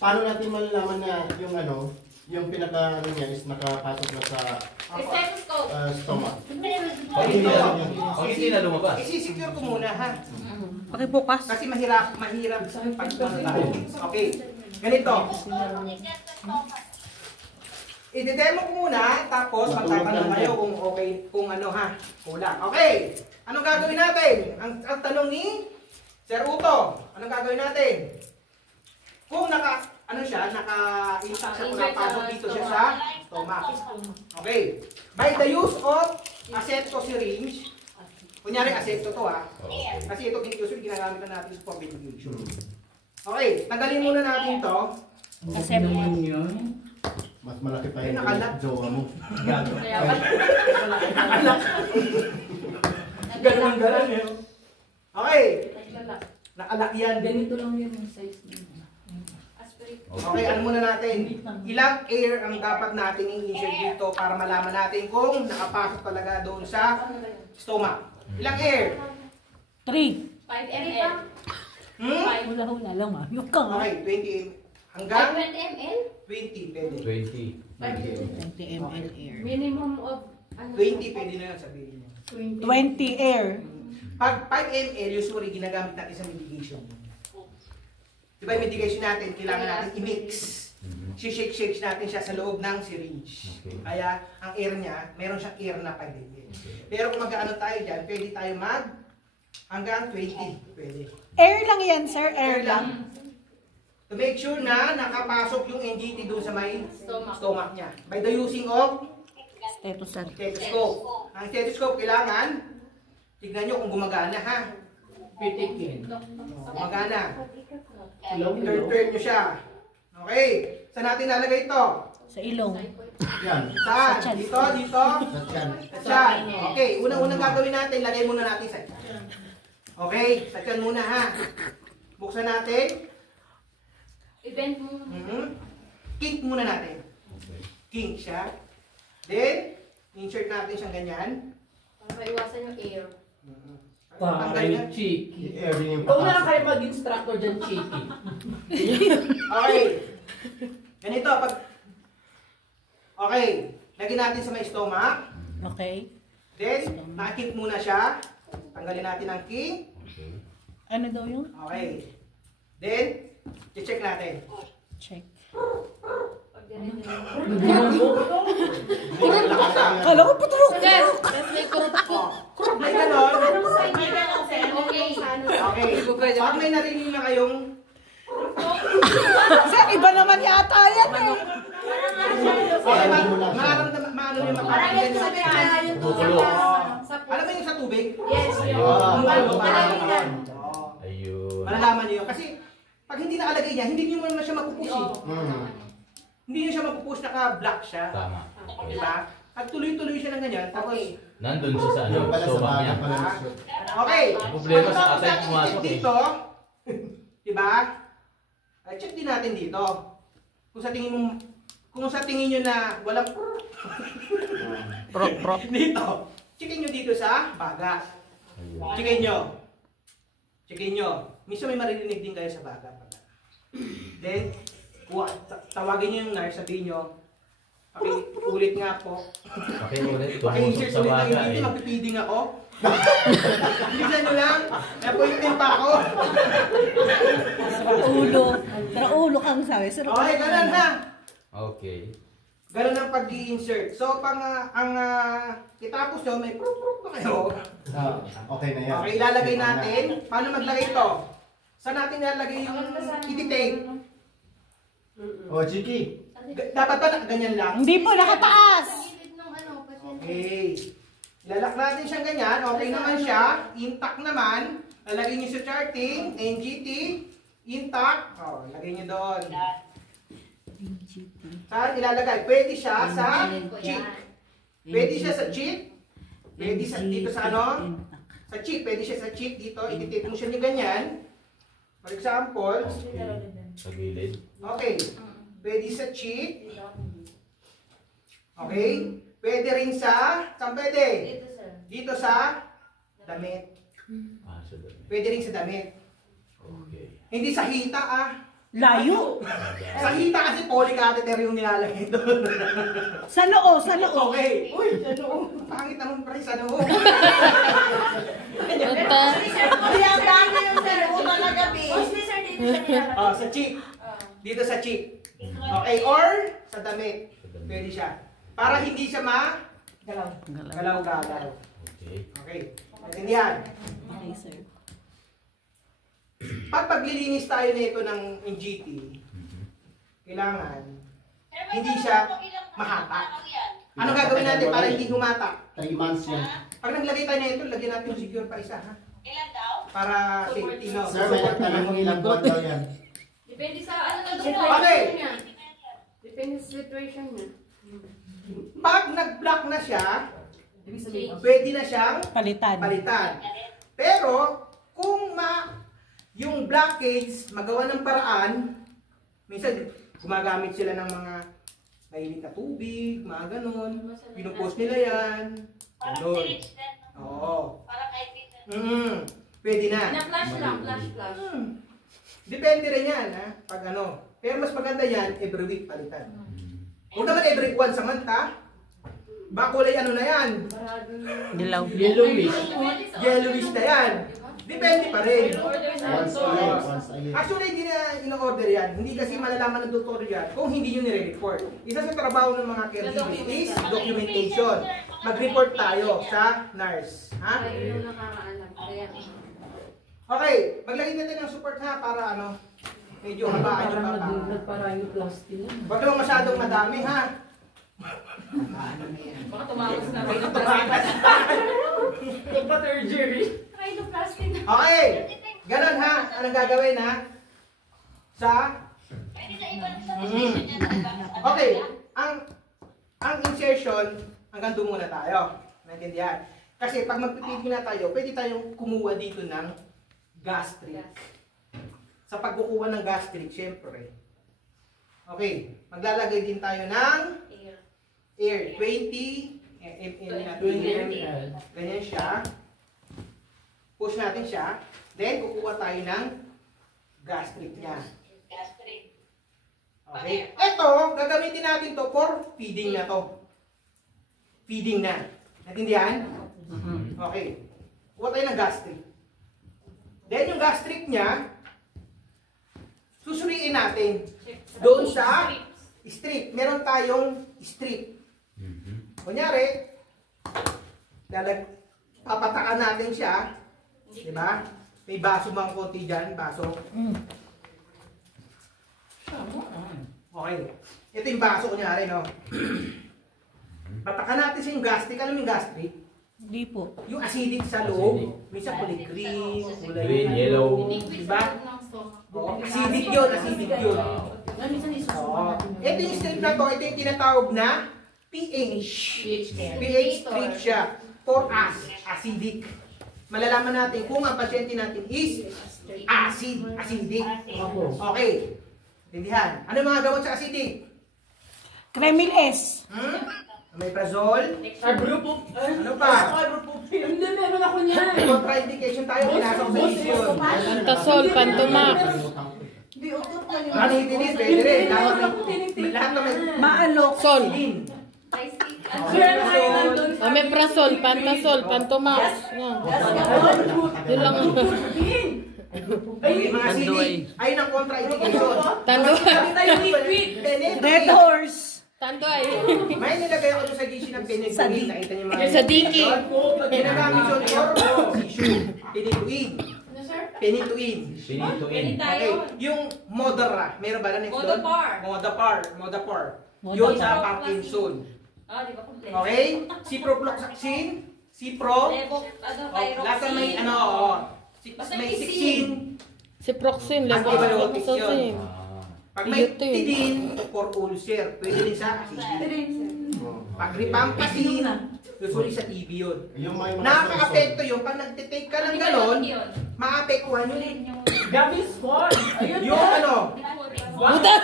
Paano natin malalaman na yung yung pinaka niya is nakapasok na sa Stethoscope. stomach? Pag hindi na lumabas. Isisecure ko muna, ha? Pakibukas. Kasi mahirap pag tayo. Okay. Ganito. I-demo ko muna, tapos magtatanong kayo kung okay, kung ano ha, kulang. Okay, anong gagawin natin? Ang tanong ni Sir Uto, anong gagawin natin? Kung naka-insert siya, kung napasok dito siya sa stomach. Okay, by the use of asepto syringe, kunyari asepto to ha, Okay. kasi ito usually ginagamit na natin sa ventilation. Okay, tanggalin muna natin to. Asepto. Mas malaki pa Ay, yung nakalat. jowa mo. Kaya ba? Ganun eh. Okay, Naglalak. nakalak yan. Ganito lang yun yung size niya. Aspirate. Okay, ano muna natin? Ilang air ang dapat natin i-insert dito para malaman natin kung nakapasok talaga doon sa stomach. Ilang air? 3. 5 ml. Hmm? Hula-hula lang, ayok ka nga. Okay, 20 hanggang 5 ml? 20 pwede. 20. 20 ml air. Minimum of 20 pwede na yun sabihin niyo. 20 air. Pag 5 ml, usually ginagamit natin sa medication. Diba yung medication natin, kailangan natin i-mix. Si-shake natin siya sa loob ng syringe. Okay. Kaya, ang air niya, meron siyang air na 5 ml. Pero kung mag-ano tayo dyan, pwede tayo hanggang 20. Pwede. Air lang yan, sir. Air Air lang. lang. To make sure na nakapasok yung NGT doon sa may stomach niya. By the using of Stethoscope. stethoscope. Ang stethoscope kailangan Tignan nyo kung gumagana ha. Pitikin. Gumagana. Ilong, ilong. Turn nyo siya. Okay. Saan natin lalagay ito? Sa ilong. Yan. Saan? Sa tiyan. Dito, dito. At yan. Sa tiyan. Okay. Unang-unang gagawin natin, lagay muna natin sa tiyan. Okay. Sa tiyan muna ha. Buksan natin. Event mo. Kink muna natin. Kink siya. Then, insert natin siyang ganyan. Para maiwasan yung air. Tanggal Taray, niya. cheeky. I-air din yung Huwag na lang kayo papasok. mag-instructor dyan, cheeky. Okay. Ganito, pag... Okay. Lagyan natin sa may stomach. Okay. Then, nakikink muna siya. Tanggalin natin ang kink. Ano daw yun? Okay. Then, i-check natin. Check. Pag ganito. Lakas ah. Kala ko puturok. Sir, tapos may kurupok. May ganon. Okay. Okay. Pag may narinig na kayong... Sir, iba naman yata yan eh. Okay, maano yung mapapagyan nyo. Kukulo. Alam mo yung sa tubig? Yes, Ayun. Oo. Ayun. Malalaman niyo yun. Kasi pag hindi nakalagay niya, hindi niyo naman siya mapupush eh. Hindi niyo siya mapupush, naka-black siya. Tama. Di ba? Pag tuloy-tuloy siya ng ganyan, tapos... Nandun siya sa ano, Yung pala sa stomach baga niya. pala ng shoot. Okay. Problema sa Pagkatapos atay natin pumasok i-check eh. dito, di ba? Check din natin dito. Kung sa tingin niyo na walang dito, checkin niyo dito sa baga. Ayun. Checkin niyo. Checkin niyo. Minsan may maririnig din kayo sa baga. Then, tawagin niyo yung nurse, sabihin niyo, ulit nga po. Pakiulit. Tumusok Paki-insert sa ulit baga ang hindi, eh. mapipiding ako. Bilisan nyo lang, may appointment pa ako. Ulo. Tara ulo kang sabi. Sir, Okay, ganun ha. Okay. Ganun ang pag-i-insert. So, ang kitapos nyo, may pruk-pruk pa kayo. Okay na yan. Okay, ilalagay natin. Paano maglagay ito? Saan natin ilalagay yung ititape? O, Chiki. Dapat ba ganyan lang? Hindi po, nakataas. Okay. Ilalak natin siyang ganyan. Okay naman siya. Intact naman. Lalagay niyo sa charting. NGT. Intact. O, lagay niyo doon. Saan ilalagay? Pwede siya sa cheek. Pwede siya sa cheek. Pwede sa, dito sa ano? Sa cheek. Pwede siya sa cheek. Dito. Ititip mo siya ni ganyan. For example. Sa gilid. Okay. Pwede sa cheek. Okay. Pwede rin sa... Saan pwede? Dito, sir. Dito sa damit. Sa dami. Pwede rin sa damit. Okay. Hindi sa hita ah. Layo. Sa hita kasi polycatheter yung nilalagay doon. Sa noo, sa noo. Okay. Uy, sa noo. Pangit naman pa rin sa noo. Kaya dami yung sa noo mga gabi. Mostly, sir, dito sa nilalagay. Oh, sa cheek. Dito sa cheek. Okay, or sa damit. Pwede siya. Para hindi siya galaw-galaw. Okay. Okay. Natindihan. Okay, sir. Pag paglilinis tayo nito ng NGT, kailangan hindi siya mahata. Ano gagawin natin para hindi humata? 3 months yan. Pag naglagay tayo nito, lagyan natin yung secure pa isa ha. Ilan daw? Para safety no. Sir, may nagtanong kung ilang buwan daw yan. Depende sa ano na Okay. niya. Depende sa situation niya. Pag nag-block na siya, Change. pwede na siyang Palitan. palitan. Pero, kung yung blockage, magawa ng paraan, minsan gumagamit sila ng mga mainit na tubig, mga ganon. Pinupost nila yan. Parang Ganon. syringe din. Oo. Parang IV din. Pwede na. Na-flash lang, flash. Depende rin yan, ha? Pag ano. Pero mas maganda yan, every week palitan. Huwag naman every once a month, ha? Baka kulay ano na yan? Dilaw. Yellowish. Yellowish na yan. Depende pa rin. Once a year. Once a year. Actually, hindi na in-order yan. Hindi kasi malalaman ng doktor yan kung hindi nyo nire-report. Isa sa trabaho ng mga caregivers is documentation. Mag-report tayo sa nurse. Ha? Ayun yung nakakaalam. Kaya, Okay, maglagay natin ng support ha para ano, medyo habaan yung Parang papa. nagparang yung plastic lang. Huwag naman masyadong madami ha. Baka tumawag na rin. Pagpa-surgery. Rhinoplasty na. Okay. Ganon ha. Anong gagawin ha? Sa... Pwede sa ibang sa position niya sa ibang Okay. Ang insertion, hanggang doon muna tayo. Naintindihan? Kasi pag magpipigil na tayo, pwede tayong kumuha dito ng gastric. Sa pagkukuha ng gastric, syempre. Okay. Maglalagay din tayo ng air. 20 ganyan siya. Push natin siya. Then, kukuha tayo ng gastric niya. gastric. Okay. Ito, gagamitin natin to for feeding na to. Feeding na. Natindihan? Okay. Kuha tayo ng gastric. Then, yung gastric niya, susuriin natin. Doon sa strip. Meron tayong strip. Kunyari, papatakan natin siya. Diba? May baso bang konti dyan? Baso. Okay. Ito yung baso kunyari, no? Patakan natin siya yung gastric. Alam mo yung gastric? Hindi po. Yung acidic sa loob. Minsan kulay green, kulay Green, yellow. Diba? Oh, acidic yun, acidic yun. Oh. Ito yung strip na to, ito yung tinatawag na pH. pH strip siya. For us, acidic. Malalaman natin kung ang pasyente natin is acidic. Okay. Tindihan. Ano mga gamot sa acidic? Kremil S. Omeprazole. Ibuprofen. Ano pa? Hindi, meron ako niyan. Contraindication tayo, pinasok sa isyon. Pantasol, Pantomax. Ranitidin, pwede rin. Lahat na may Maalok. Sol. Omeprazole. Omeprazol, Pantasol, Pantomax. Yan. Yun lang. Ay, mga acidic. Ayun ang contraindication. Tanduay. Red Horse. Tanduay. May nilagay ako doon sa GC ng penetuin. Nakita niyo mga... Sa Diki. Ginagamit yun for tissue. Penetuin. Penetuin. Pinituin. Okay. Yung Modara. Meron ba na next doon? Modapar. Yun sa Parkinson. Di ba complete? Okay? Ciprofloxacin. Cipro. Lahat may ano, may 16. Si Proxin, Antibiotics yun. Levothyroxine. Pag may Iyot yun. tidin, for ulcer. Pwede rin sa acidic. Pag ripampicin, usually sa TB yun. Yung may mga Nakaka-apekto yun. Pag nagtitake ka ng ganon, maapektuhan yun. Gaviscon. Ayun Yung ano, Buta!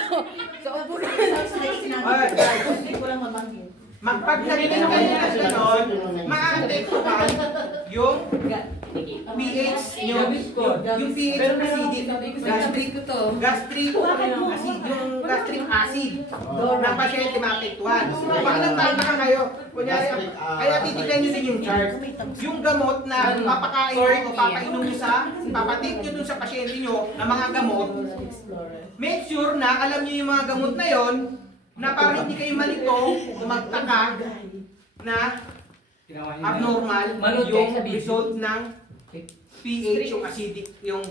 pag nagtitake ka ng ganon, maapektuhan yung pH nyo, yung pH acidic, gastric acid, yung gastric acid ng pasyente maapektuhan. Baka nagtataka kayo, kunyari, kaya titignan nyo din yung chart. Yung gamot na papakain nyo o papainom nyo papatake nyo dun sa pasyente nyo na mga gamot, make sure na alam nyo yung mga gamot na yon na para hindi kayo malito o magtaka na abnormal yung result ng pH, yung acidic, yung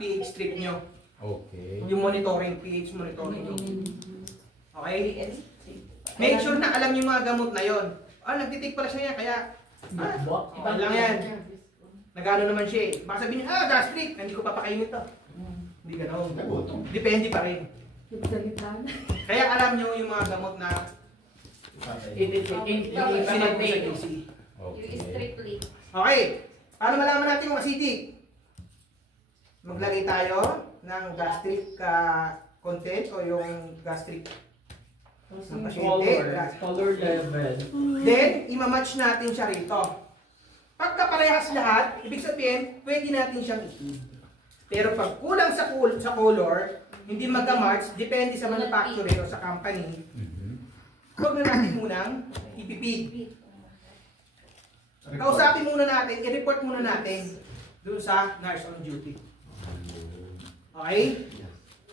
pH strip nyo. Okay. Yung monitoring, pH monitoring nyo. Okay? Make sure na alam yung mga gamot na yon. Nagtitik pala siya yan, kaya okay lang yan. Nagano naman siya eh. Baka sabihin niya, gastric, hindi ko papakainin ito. Hindi ganoon. Depende pa rin. Kaya alam nyo yung mga gamot na sinag ko sa QC. Okay. Okay. Paano malaman natin yung acidic? Maglagay tayo ng gastric content o yung gastric ng pasyente. color level. Then, imamatch natin siya rito. Pagka parehas lahat, ibig sabihin, pwede natin siyang i-feed. Pero pag kulang sa color, hindi magka-match, depende sa manufacturer o sa company, huwag na natin munang ipipid. Kausapin muna natin, i-report muna natin doon sa nurse on duty. Okay?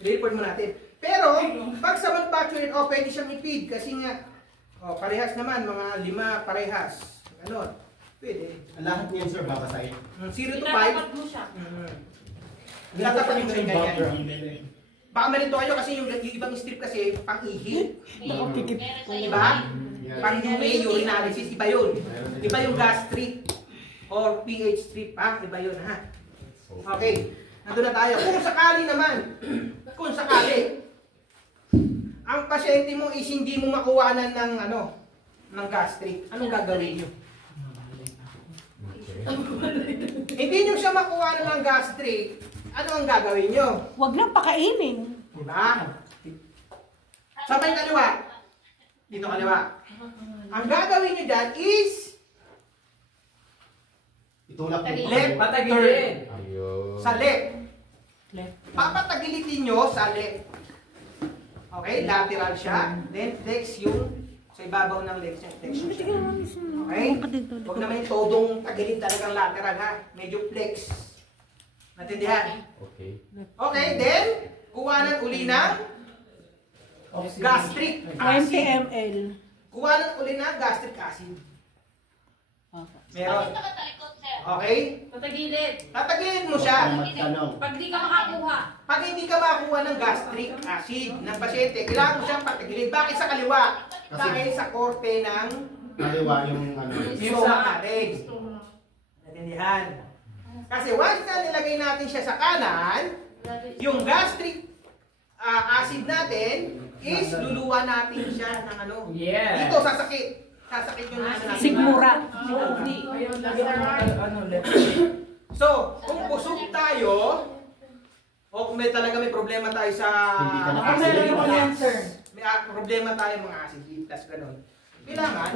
I-report muna natin. Pero, pag sa manufacturer, pwede siyang i-feed kasi nga, parehas naman, mga 5 parehas. Ano? Pwede. Lahat niyan sir, babasahin. 0 to 5. Itatapat mo siya. Itatapat yung ganyan. Baka malito kayo kasi yung ibang strip kasi pang-ihi. Diba? Pang UA, urinalysis, iba yun. Iba yung gastric or pH strip, ha? Iba yun, ha? Okay, nandun na tayo. Kung sakali naman, kung sakali, ang pasyente mo is hindi mo makuwanan ng ng gastric, anong gagawin nyo? Hindi nyo siya makuwanan ng gastric, ano ang gagawin nyo? Huwag lang pakainin. Diba? Sabay kaliwa. Dito kaliwa. Ang gagawin nyo dyan is Itulak mo. left Patagilin. Ayun. sa left. Papatagilitin nyo sa left. Okay, lateral siya. Then flex yung sa ibabaw ng left siya. Flex siya. Okay? Huwag naman yung todong tagilid talagang lateral, ha. Medyo flex. Natindihan? Okay. Okay, then kuwanan uli ng gastric 20 acid. ml. Kuwanan uli ng gastric acid. Meron. Bakit nakatalikod, sir? Okay? Patagilid. Tatagilid mo siya. Magtanong. Pag di ka makakuha. Pag hindi ka makakuha ng gastric acid ng pasyente, kailangan mo siyang patagilid. Bakit sa kaliwa? Dahil sa korte ng Kaliwa yung stomach natin. Natindihan? Kasi once na nilagay natin siya sa kanan, yung gastric acid natin is luluwa natin siya ng Yes. dito sasakit. Sasakit yung nasa natin. Sigmura. Ayun, lagi left. So, kung busog tayo, o kung may problema tayo sa Hindi ka acid nakakasali. reflux, may problema tayo mga acid reflux, gano'n. Kailangan,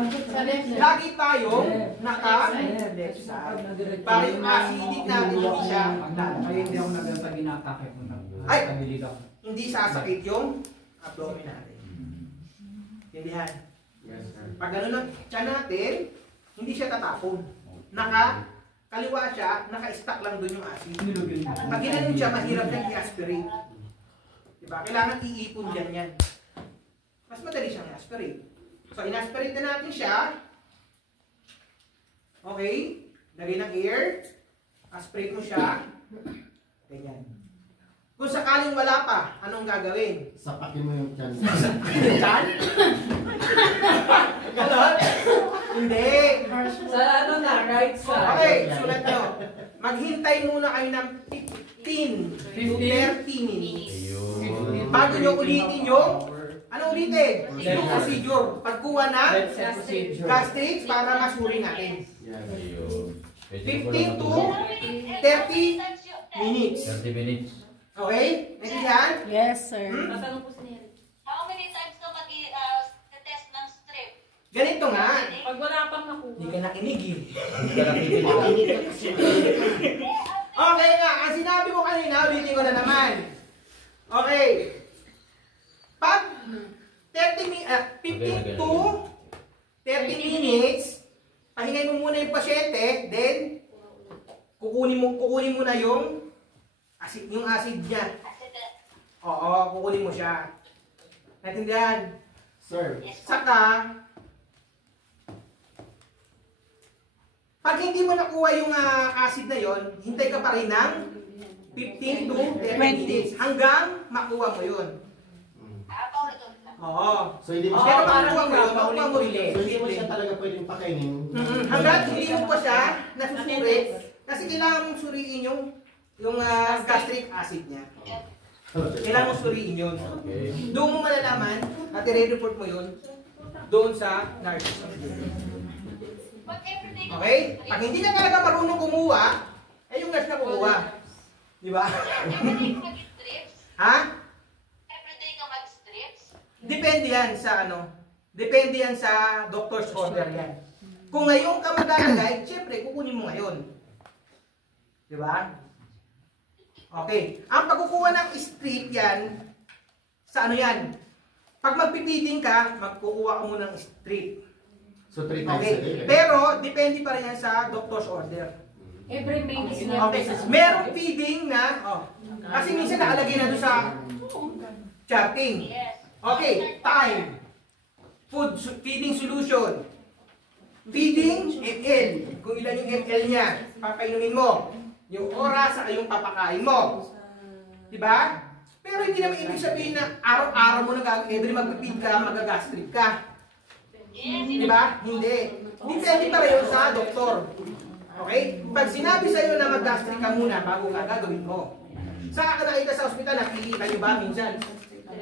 lagi tayong naka-left side. Para yung acidic natin hindi siya Hindi ako nagasa ginatake ko na. Ay! Tagilid ako. hindi sasakit yung abdomen natin. Tindihan. Pag gano'n ang tiyan natin, hindi siya tatapon. Kaliwa siya, naka-stack lang doon yung acid. Pag ginanon siya, mahirap niyang i-aspirate. Diba? Kailangan iipon dyan yan. Mas madali siyang i-aspirate. So, in-aspirate na natin siya. Okay? Lagay ng air. Aspirate mo siya. Ganyan. Kung sakaling wala pa, anong gagawin? Sapakin mo yung tiyan. Diyan? Ganon? Hindi. Sa right side. Okay, sulat nyo. Maghintay muna kayo ng 15 to 30 minutes. Ayun. Bago nyo ulitin yung, ano ulitin? Yung procedure. Pagkuha ng Let's say procedure. gastric para masuri natin. Ayun. 15 to 30 minutes. 30 minutes. Okay? Naintindihan? Yes, sir. Tatanong po si Neri. How many times ka mag-test ng strip? Ganito nga. Pag wala pang nakuha. Hindi ka nakinig eh. Hindi ka nakikinig. Okay nga, ang sinabi ko kanina, ulitin ko na naman. Okay. Pag 15 to 30 minutes, pahingay mo muna yung pasyente, then kukunin mo na yung acid niya. Oo, kukunin mo siya. Natindihan? Sir, Saka, pag hindi mo nakuha yung acid na yon, hintay ka pa rin ng 15 to 30 minutes hanggang makuha mo yun. Paulit-ulit lang. Oo. so hindi mo Pero siya, makuha mo rin. so hindi mo siya talaga pwedeng pakainin. Hanggang hindi mo pa siya nasusuri, kasi kailangan mong suriin yung gastric acid niya. Kailangan mong suriin yun. Okay. Doon mo malalaman at i-report mo yun doon sa nurse. But everyday ka Okay? Pag hindi ka talaga marunong kumuha, yung nurse na kukuha. Di ba? everyday ka mag-strips? Ha? Everyday ka mag-strips? Depende yan sa Depende yan sa doctor's order yan. Kung ngayon ka maglalagay, syempre kukunin mo ngayon. Di ba? Okay. Ang pagkukuha ng strip yan, sa yan? Pag magpipiding ka, magkukuha ka muna ng strip. So 3 times a Okay. day. Pero, depende pa rin yan sa doctor's order. Every minutes Okay. Merong feeding na, kasi minsan nakalagay na doon sa charting. Yes. Okay, time. Feeding solution. Feeding ml. Kung ilan yung ml niya, papainumin mo. Yung oras sa yung papakain mo. Diba? Pero hindi naman ibig sabihin na araw-araw mo every magpipid ka, magagastrip ka. Di ba? Hindi. Depende pa rin sa doktor. Okay? Pag sinabi sa'yo na mag-gastric ka muna bago ka, gagawin mo. Saka ka nakita sa ospital, nakikita nyo ba minsan?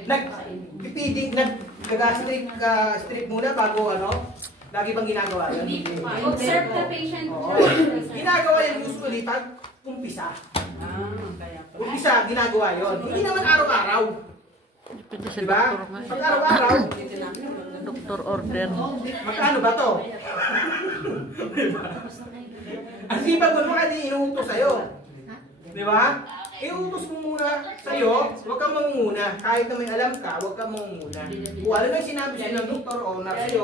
Nag-gastric strip muna bago ano? Lagi bang ginagawa yun? Observe the patient. Oo. Ginagawa yun usually pag umpisa. Umpisa, ginagawa yun. Hindi naman araw-araw. Diba? Pag araw-araw, Doktor order. magkano ba to? Diba? Ang sipag mo naman inuutos sa'yo. Diba? Iutos mo muna sa'yo, huwag kang mangunguna. Kahit na may alam ka, huwag kang mangunguna. Kung ano na yung sinabi sa'yo ng doktor o nurse sa'yo,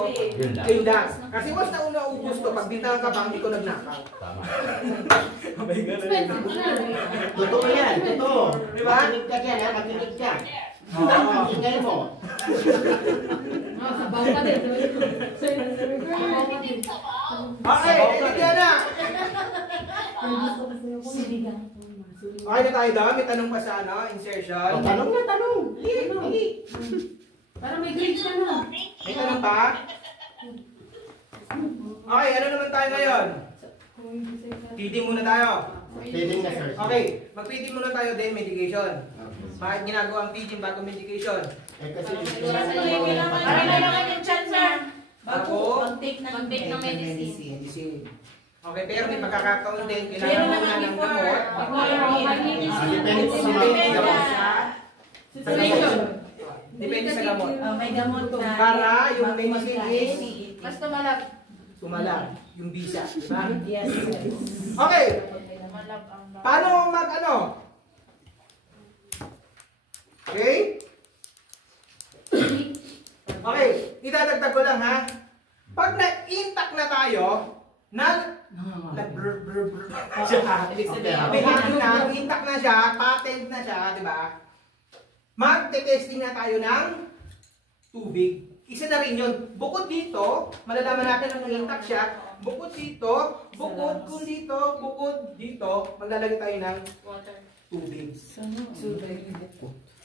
yun lang. Kasi once na una-utos to, pag bintang ka pa, hindi ko nagnakaw. Tama. Totoo yan, totoo. Diba? Makinig ka dyan, ha? Makinig ka. Oo. Ingay mo. Sabaw ka din. Okay, bigyan na. Okay na tayo doon. May tanong pa sa ano, insertion. Tanong na, tanong. Parang may grades ka na. May tanong pa? Okay, ano naman tayo ngayon? Feeding muna tayo. Feeding na, sir. Okay, mag-feeding muna tayo din, medication. Bakit ginagawa ang feeding bago medication? Eh, kasi Parang kailangan yung chance, sir. Bago Mag-take ng medicine. medicine. Okay, pero may pagkakataon din, Meron kailangan naman muna ng before. gamot. depende po sa Depende mga sa Depende sa gamot. May gamot na. Para yung medicine is Mas tumalab. tumalab, yung visa, di ba? Yes, yes. Okay, Tumalab ang paano mag-ano? Okay? Okay, idadagdag ko lang ha. Pag na-intact na tayo, nag-brr-brr-brr siya. Bihangin na, intact na siya, patent na siya, di ba? Magte-testing na tayo ng tubig. Isa na rin yun. Bukod dito, malalaman natin kung intact siya. Bukod dito, bukod dito, maglalagay tayo ng tubig.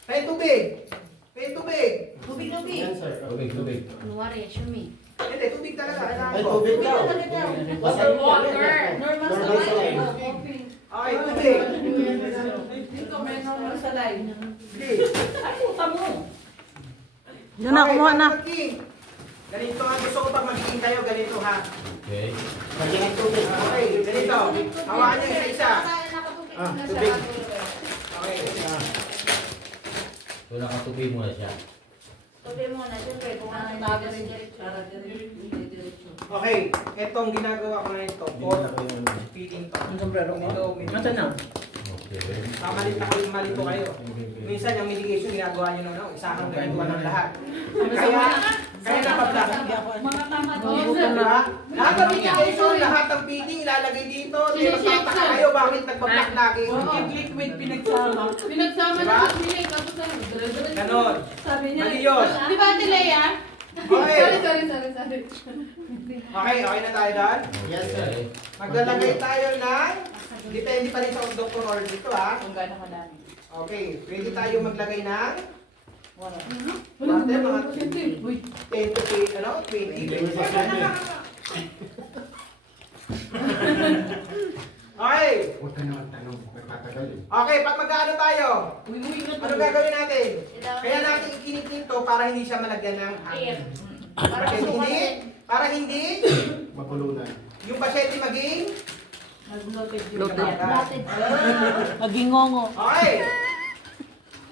Kaya tubig. Tubig. Yan, sir. Tubig. Hindi, tubig talaga. Kailangan Ay, ko. tubig daw. Basta yun. Water. Normal sa Normal sa life. life. Okay, tubig. Dito, may normal sa life. Sige. Ay, puta mo. Yun na, kumuha na. Ganito ang gusto ko pag magiging kayo, ganito ha. Okay. Lagyan ng tubig. Okay, ganito. Hawakan niyo isa-isa. Tubig. Okay. So, nakatubig muna siya. Tubig mo na, siyempre, kung ano yung bago rin para diretso. Okay, etong ginagawa ko na ito. Feeding to. Ang sombrero nito. Mata na. Okay. Malito kayo. Minsan yung medication ginagawa nyo no, isahang ganito ng lahat. Kaya napabla. Mga tama Lahat ng medication, lahat ng feeding ilalagay dito. Magtataka kayo bakit nagbablock lagi. Liquid pinagsama. Pinagsama Diba? na sa nila. Tapos ano, dire-diretso. Ganon. Sabi niya. Mali yun. Di ba, Ate Leia? Okay. Sorry. Okay na tayo doon. Yes, sir. Maglalagay tayo ng, depende pa rin sa doctor order dito ha. Kung gano'n kadami. Okay, pwede tayo maglagay ng Wala. water, mga Uy. 10 to 20. Okay. Huwag ka naman tanong. Magpatagal eh. Okay, pag mag-ano tayo, ano gagawin natin? Kaya natin ikinit to para hindi siya malagyan ng hangin. Para hindi Mapulunan. yung pasyente maging Loaded. Magingongo. okay.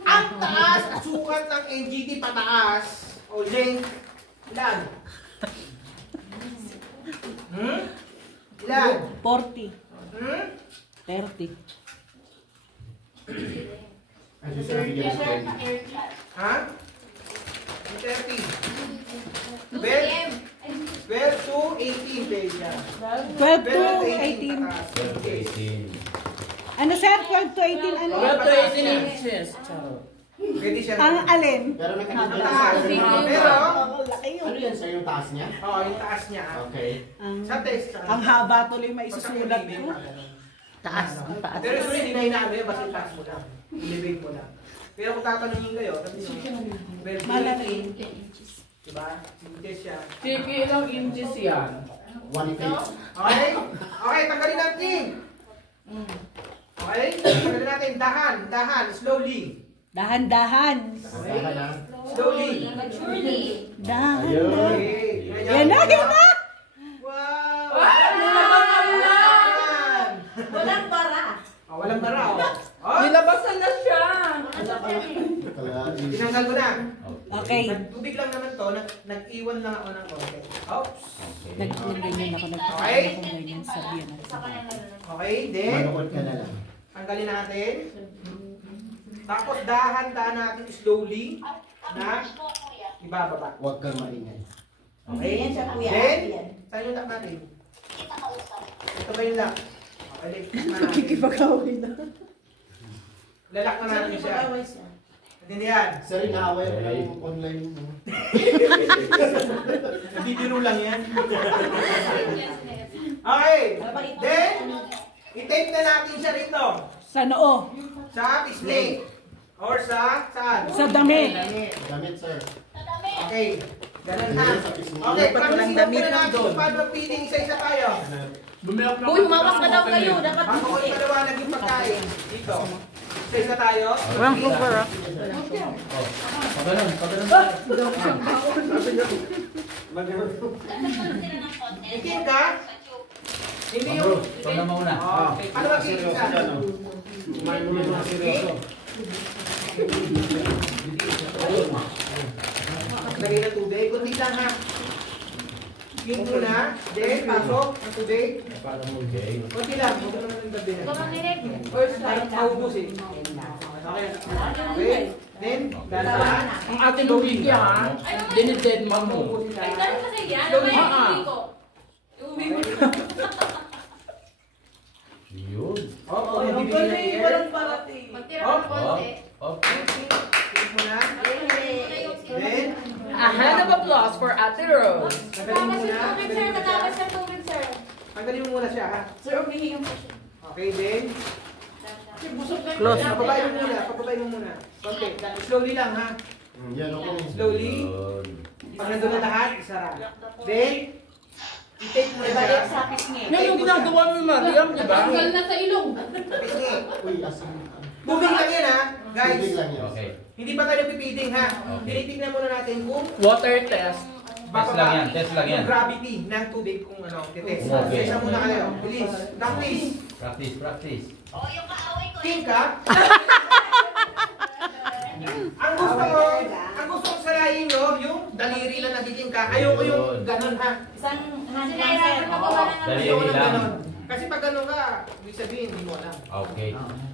Ang taas, sukat ng NGT pataas o length, ilan? Ilan? 40. 30. Ay, sasabi niya ng 20. Ha? 30. 12 to 18 days yan. 12 to 18. 12 to 18. Ano sir? 12 to 18 ano? 12 to 18 inches. Pwede siya. Ang alin? Pero Ang nakikita taas. Pero, Laki yun. ano yan sa yung taas niya? oh, yung taas niya. Okay. Sa test. Ang haba tuloy may isusulat ko. Taas. Pero usually, hindi na inaano yun. Basta yung taas mo lang. Ilibig mo lang. Pero kung tatanungin kayo, sabi nyo, 12 to 18. Diba? Sintes siya. Sige, ilang inches yan? 1 feet. Okay? Okay, tanggalin natin. Okay? Tanggalin natin. Dahan, slowly. Dahan-dahan. Saka na. Slowly. Maturely. Dahan. Ayun. Okay. Yan na, yan na. Wow! Walang bara. Oh, walang bara, oh. Oh, Nilabasan na siya! Kalahati. tinanggal ko na. Okay. Tubig lang naman to, nag-iwan lang ako ng konti. Oops. Okay. Nag-ganyan ako, nagpapakala Okay. ko ganyan sa biyan. Okay, then, Manukod ka na lang. tanggalin natin. Tapos dahan-dahan natin slowly na ibababa. Huwag kang maingay. Okay? Yan siya, kuya. Then, Yan. saan yung lock natin? Ito ba yung lock? Okay, click na natin. Nakikipag-away na. Lalak na natin siya. Natindihan? Sir, inaaway ko ng online mo. Nabibiro lang yan. Okay. Then, i-tape na natin siya rito. Sa noo. Sa display. Or saan? Sa damit. Damit, sir. Okay. Ganun ha. Okay, Dapat walang pag-isipan damit muna lang natin doon. kung paano feeding isa-isa tayo. Uy, mamas ka daw kayo. Dapat Ako ko paliwanag yung pagkain. Dito. Isa-isa tayo. Walang cover, ah. Oh. Pagano'n, pagano'n. Ikin ka? Hindi Bro, yung... ikaw na mauna. Oh, ano ba feeding ka? Kumain mo na seryoso. Lagay ng tubig. Kunti lang ha. King muna. Then, pasok ng tubig. Okay. Kunti lang. Huwag ka naman ng gabi na. First Parang maubos eh. Okay. Okay. Then, dahan. Ang ating bumigya ha, dinided mo mo. Maubos Ay, sila. ganun kasi yan. Ano ba yung uwi ko? Yung uwi ko. Yun. Oo, bibigyan ng air. Walang parating. Magtira ng konti. Okay. King muna. Then, A hand of applause for Ate Rose. tanggalin mo muna. Tubig, sir. Matakas ng tubig, sir. Tanggalin mo muna siya ha. Sir, umihingi mo siya. Okay, then. Close. Papabayin mo muna. Papabayin mo muna. Konti. Slowly lang ha. Yan, okay na. Slowly. Yun. Pag nandun na lahat, isara. Then, i-take mo na siya. Ibalik sa pisngi. Yan yung ginagawa mo, Mariam, di ba? Tanggal na sa ilong. Pisngi. Uy, asin. Tubig lang yan ha. Guys, Tubig lang yan. Okay. hindi pa tayo pipiding ha. Okay. Tinitignan muna natin kung Water test. Test lang yan, test lang yan. yung gravity ng tubig kung ano, titest. Okay. Testa muna kayo. Bilis. Practice. Practice, practice. King ka. ang gusto ko salayin nyo, yung daliri lang nagiging ka. Ayoko yung ganun ha. Isang hand lang, Sinayra sir. ko magawa na ng Dali. Ayoko ng lang. ganun. Kasi pag ganun ka, ibig sabihin, hindi mo alam. Okay.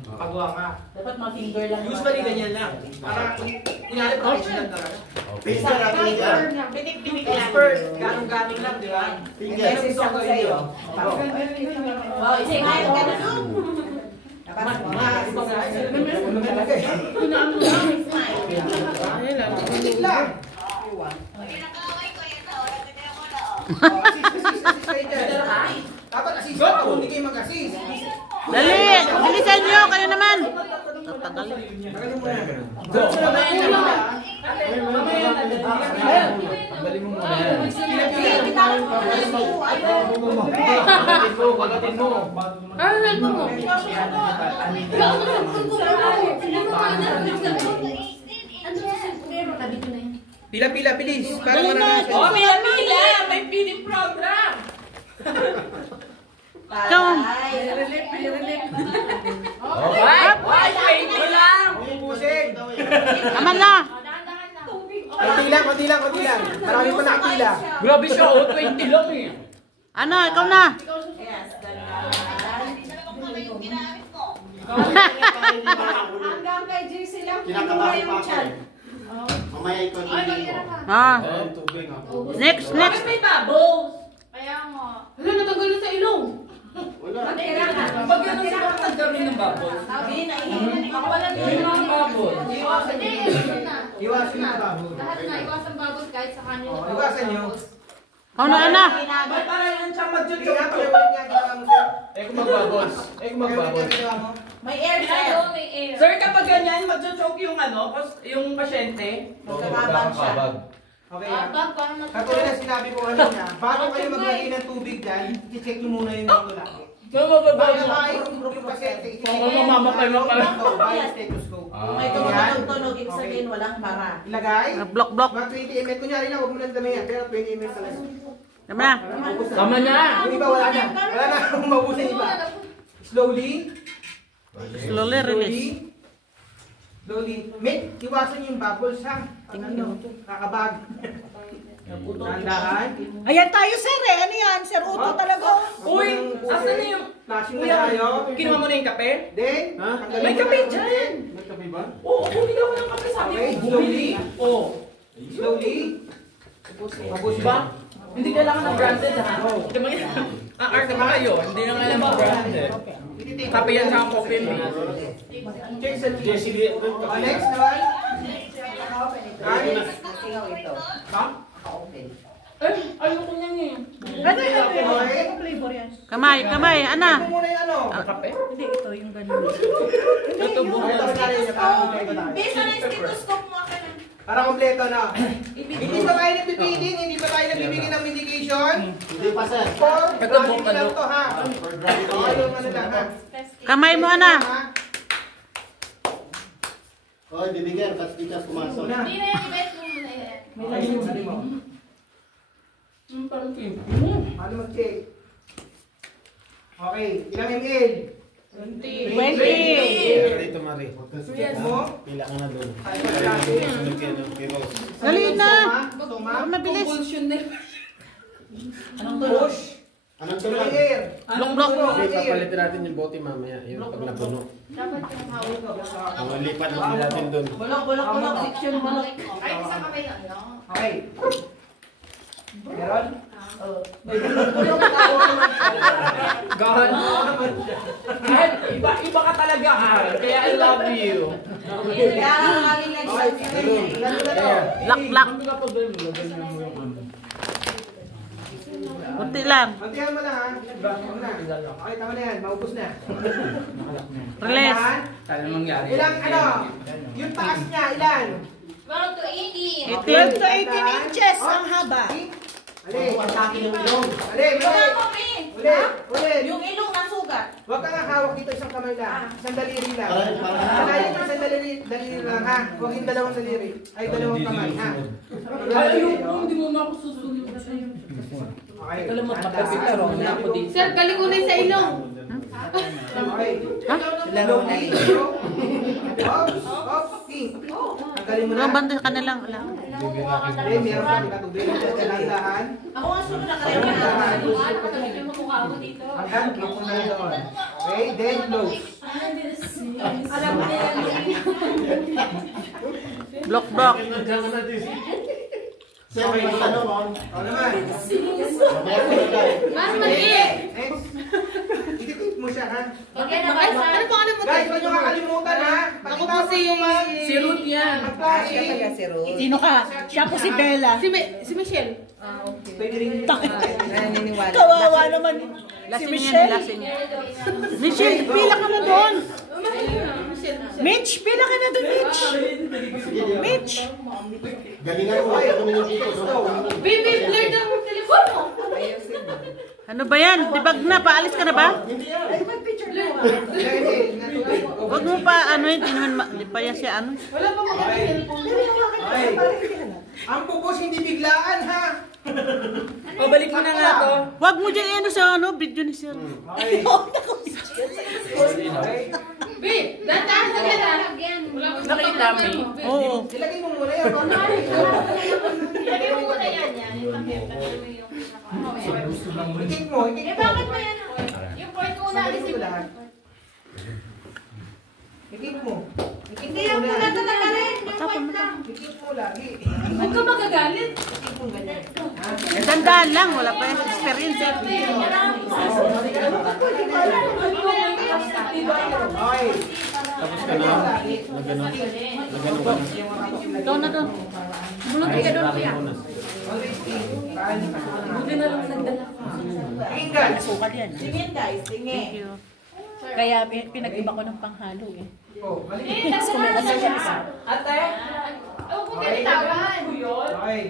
Pagawa ka. Dapat ma-finger lang. Usually ganyan lang. Para, kunyari, professional talaga. Okay. Finger at finger. Bitik-bitik lang. Expert, ganun-ganun lang, di ba? Finger. Kaya gusto ko sa'yo. Oh, isa yung hand ka na doon. Titik lang. Assist kayo dyan. Dapat assist ka, kung hindi kayo mag-assist. Dali! Bilisan nyo! Kayo naman! Magaling mo na. Go. Mamaya na lang. Tanggalin mo muna yan. Kagatin mo. Ano help mo? Pila-pila, bilis. Para Dali na. maranasan. Oh, pila-pila! May feeding program! Okay. Why? Wait mo lang! Ubusin. Aman na! Konti lang, konti lang, konti lang. Marami pa nakapila. Grabe siya, oh, 20 lang eh. Ano? Ikaw na! Yes, Hanggang kay JC lang. Kinakabahan pa ako. Mamaya ikaw hindi ko. Ah. Ayun, tubig ako. Next, next! Bakit may bubbles? Kaya mo. Hala, natanggal na sa ilong. Wala. Pag yan ang sila nagkaroon ng bubbles. Sabi na ihin. Makawalan mo Yung mga bubbles. Iwasan Hindi, nyo. iwasan na. Iwasan nyo bago. Lahat na, iwasan bagos kahit sa kanyo. Oo, iwasan nyo. Ano na? Ba't parang yan siyang Sige nga, mag-joke? pakiwalik nga ginawa mo, sir. Kung magbabos. Kung Pakiwalik magbabos. nga ginawa mo. May air, sir. Ayaw, may air. Sir, kapag ganyan, mag-joke yung ano, yung pasyente. Magkakabag. Okay, Gab, paano katulad na sinabi ko kanina, bago kayo maglagay ng tubig dyan, i-check nyo muna yung dito lagi. Kaya magbabago Baka na. ma-improve yung pasyente, i-check Oo, nyo mamamapay mo pala. by stethoscope. Ah. tunog, ibig sabihin walang para. Ilagay, Block. mga 20 ml, kunyari na, huwag mo lang damihan, pero 20 ml talaga. Tama na. Ubus na. Tama na. Yung iba, wala na. Wala na, umabos na iba. Slowly. Slowly release. Slowly. Iwasan niyo yung bubbles, ha? Ano, kakabag. Dahan-dahan. Ayan tayo, sir eh. Ano yan? Sir Uto talaga. Uy, asan na yung... Flashing na tayo. Kinuha mo na yung kape? Then, Ha? tanggalin May mo kape na- dyan. May kape ba? Oo, bumili ako ng kape. Sabi Okay, mo, slowly. bumili. Oo. Slowly. Ubus Diba? Hindi kailangan ng branded ha. Oo. Diba yan? Art naman kayo. Hindi na kailangan ng branded. Kape yan sa coffee me. Check sa Jessie, next naman. Guys. Ha? Eh, ayoko niyan eh. Ano yan? Okay. Ano flavor yan? Kamay. Ana. Ito muna yung ano. Kape? Hindi, ito yung ganun. Ito buhay. Ito na tayo niya, para kompleto tayo. Bisa na yung stethoscope mo ka na. Para kompleto na. Hindi pa tayo nagpipiling, hindi pa tayo nagbibigay ng medication. Hindi pa sir. For Ito, gravity bukalo. lang to, ha? For gravity. Okay, yung ano lang, ha? Kamay mo, Ana. Ha? Oh, bibigyan, kasi di ka pumasok. Una. Hindi na yan, ibet mo muna yan. Okay, sali mo. Parang kim. Paano mag-check? Okay, ilang ml? 20. Dito, Mari. Check mo. Pila ka na doon. Ay, pagkakit. Sunod kayo ng kilos. Dali na. Soma. Para mabilis. Push. Anong Tuloy tulang? air. Block. Hindi, papalitin natin yung bote mamaya. Yung pag napuno. Dapat yung hawak ko. Ang lipat lang natin doon. Bulok, section bulok. Ay, sa kamay lang. Okay. Meron? Gahan. Kahit iba ka talaga ah. Kaya I love you. Kaya ang aling legs. Lock. Ano ka pa ba yung lagay mo yung ano? Kunti lang. Mantihan mo lang, ha? Huwag na. Okay, tama na yan. Maubos na. Release. Dahan. Kaya mangyari. Ilang ano? Yung taas niya, ilan? 12 to 18. 12 to 18 inches ang haba. Ali. Ali, Wala mo, Min. ulit. Yung ilong na sugat. Huwag ka nga hawak dito, isang kamay lang. Isang daliri lang. Parang- Sanayin isang daliri lang, ha? Huwag yung dalawang daliri. Ay, dalawang kamay, ha? Ay, ayoko. Hindi mo na ako susunod sa'yo. Okay. Alam mo, kapatid pero wala ako dito. Sir, galing ko na sa ilong. Okay. Ha? Slowly. Off. Pink. Tanggalin mo na. Banda ka na lang. Wala. Eh, meron pa katubig. Dahan-dahan. Ako ang sunod na kayo. Yung mukha ko dito. Hanggang click mo na doon. Okay, then close. Alam mo na yan. Block. Sir, may tanong oh. O naman. Mas maliit. Next. Ititip mo siya, ha? Okay na ba? Ano po mo? Guys, huwag niyo kakalimutan, ha? Ako po si Ruth yan. Mag-flashing. Sino ka? Siya po si Bella. Si Michelle. Pwede rin. Kawawa naman si Lasing yan. Michelle. Lasing. Michelle, pila ka na doon. Mitch, pila ka na doon, Mitch. Mitch. Galingan mo, kaya kami yung dito. Baby, blur ng telephone mo. Ano ba yan? Dibag na. Paalis ka na ba? Huwag mo pa, hindi naman, di pa yan siya, Wala pa mag-telephone. Okay. Ang pupus hindi biglaan, ha? Pabalik mo na nga to. Huwag mo dyan, sa video ni sir. Okay. Okay. Babe, dahan-dahan na yan. Nakita mo. Oo. Ilagay mo muna yan. Lagay mo muna yan. Yung takip. Lagay mo yung Ikik mo, ikik Eh, mo. bakit ba yan? Yung point ko na. Sandali ko lahat. Ikik mo. Ikik Hindi mo yung muna. muna tatanggalin. Yung point lang. Ikik mo lagi. Huwag ka magagalit. Ikik mo ganyan. Ha? Tandaan lang, wala pa yung experience. Okay. Tapos ka na. Nagano ka na. Doon na doon. Bulog ka doon, kuya. Buti na lang nagdala ka. Tinggal. Sukal yan. Tingin guys, tingin. Thank you. Kaya pinag-iba ko ng panghalo eh. Oh, mali. Tingin na siya. Ate? Huwag mo kanitawan. Okay.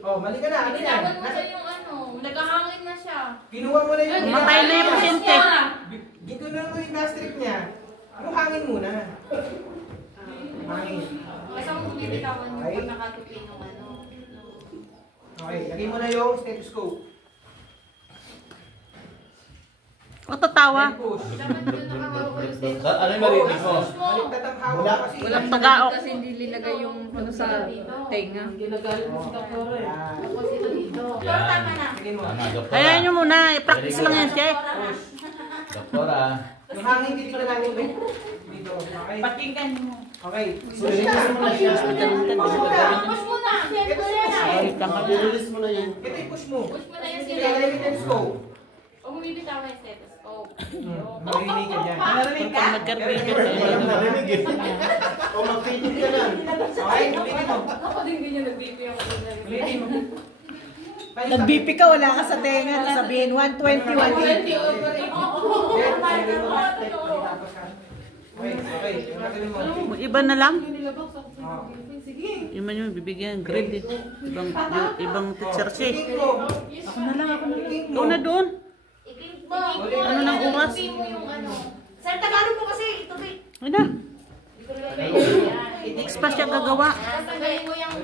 Oh, mali ka na. Ano yan? Binitawan mo na yung ano. Nagkahangin na siya. Kinuha mo na yung... Matay na yung pasyente. Ginuha mo yung gastric niya. Ano hangin muna? Hangin. Basta mo bibitawan mo pag nakatupi ng ano. Okay, lagay mo na yung stethoscope. O tatawa. Then push. Dapat yun nakahawak ko yung stethoscope. Ano yung marinig mo? Baliktad ang hawak mo kasi. Walang tagaok. Kasi hindi linagay yung ano sa tenga. Ginagalit mo si Doktor eh. Yan. Tapos ito dito. Yan. Tama na. Lagay mo. Tama, doktora. Hayaan nyo muna. I-practice lang yan siya. Push. Doktora. Yung hangin, titignan natin dito. Dito. Okay? Patinggan mo. Okay. I-release mo na siya. Push mo na. Push mo na. Siyempre na. I-release mo na yun. Ito yung push mo. Push mo na yung Sige, lagay mo yung stethoscope. Huwag mo bibitawan yung stethoscope. Marinig ka dyan. Pag nagkarbigil Walang narinig eh. O mag-feeding ka na. Okay, ulitin mo. Ako din ganyan nag-BP ako. Ulitin mo. Nag-BP ka, wala ka sa tenga. Sabihin, 120, 180. Okay, okay. Yung gagawin mo. Iba na lang. Oh. Iba nyo, bibigyan. Grade eh. Ibang teacher siya. Tingin mo. Ako na lang, ako na lang. Tingin mo. Doon na doon. I-click mo. Ano ng oras? I-click mo yung ano. Sir, tagalog mo kasi. Tubig. Ay na. Yan. Next pa siya gagawa. Yan, tanggalin mo yung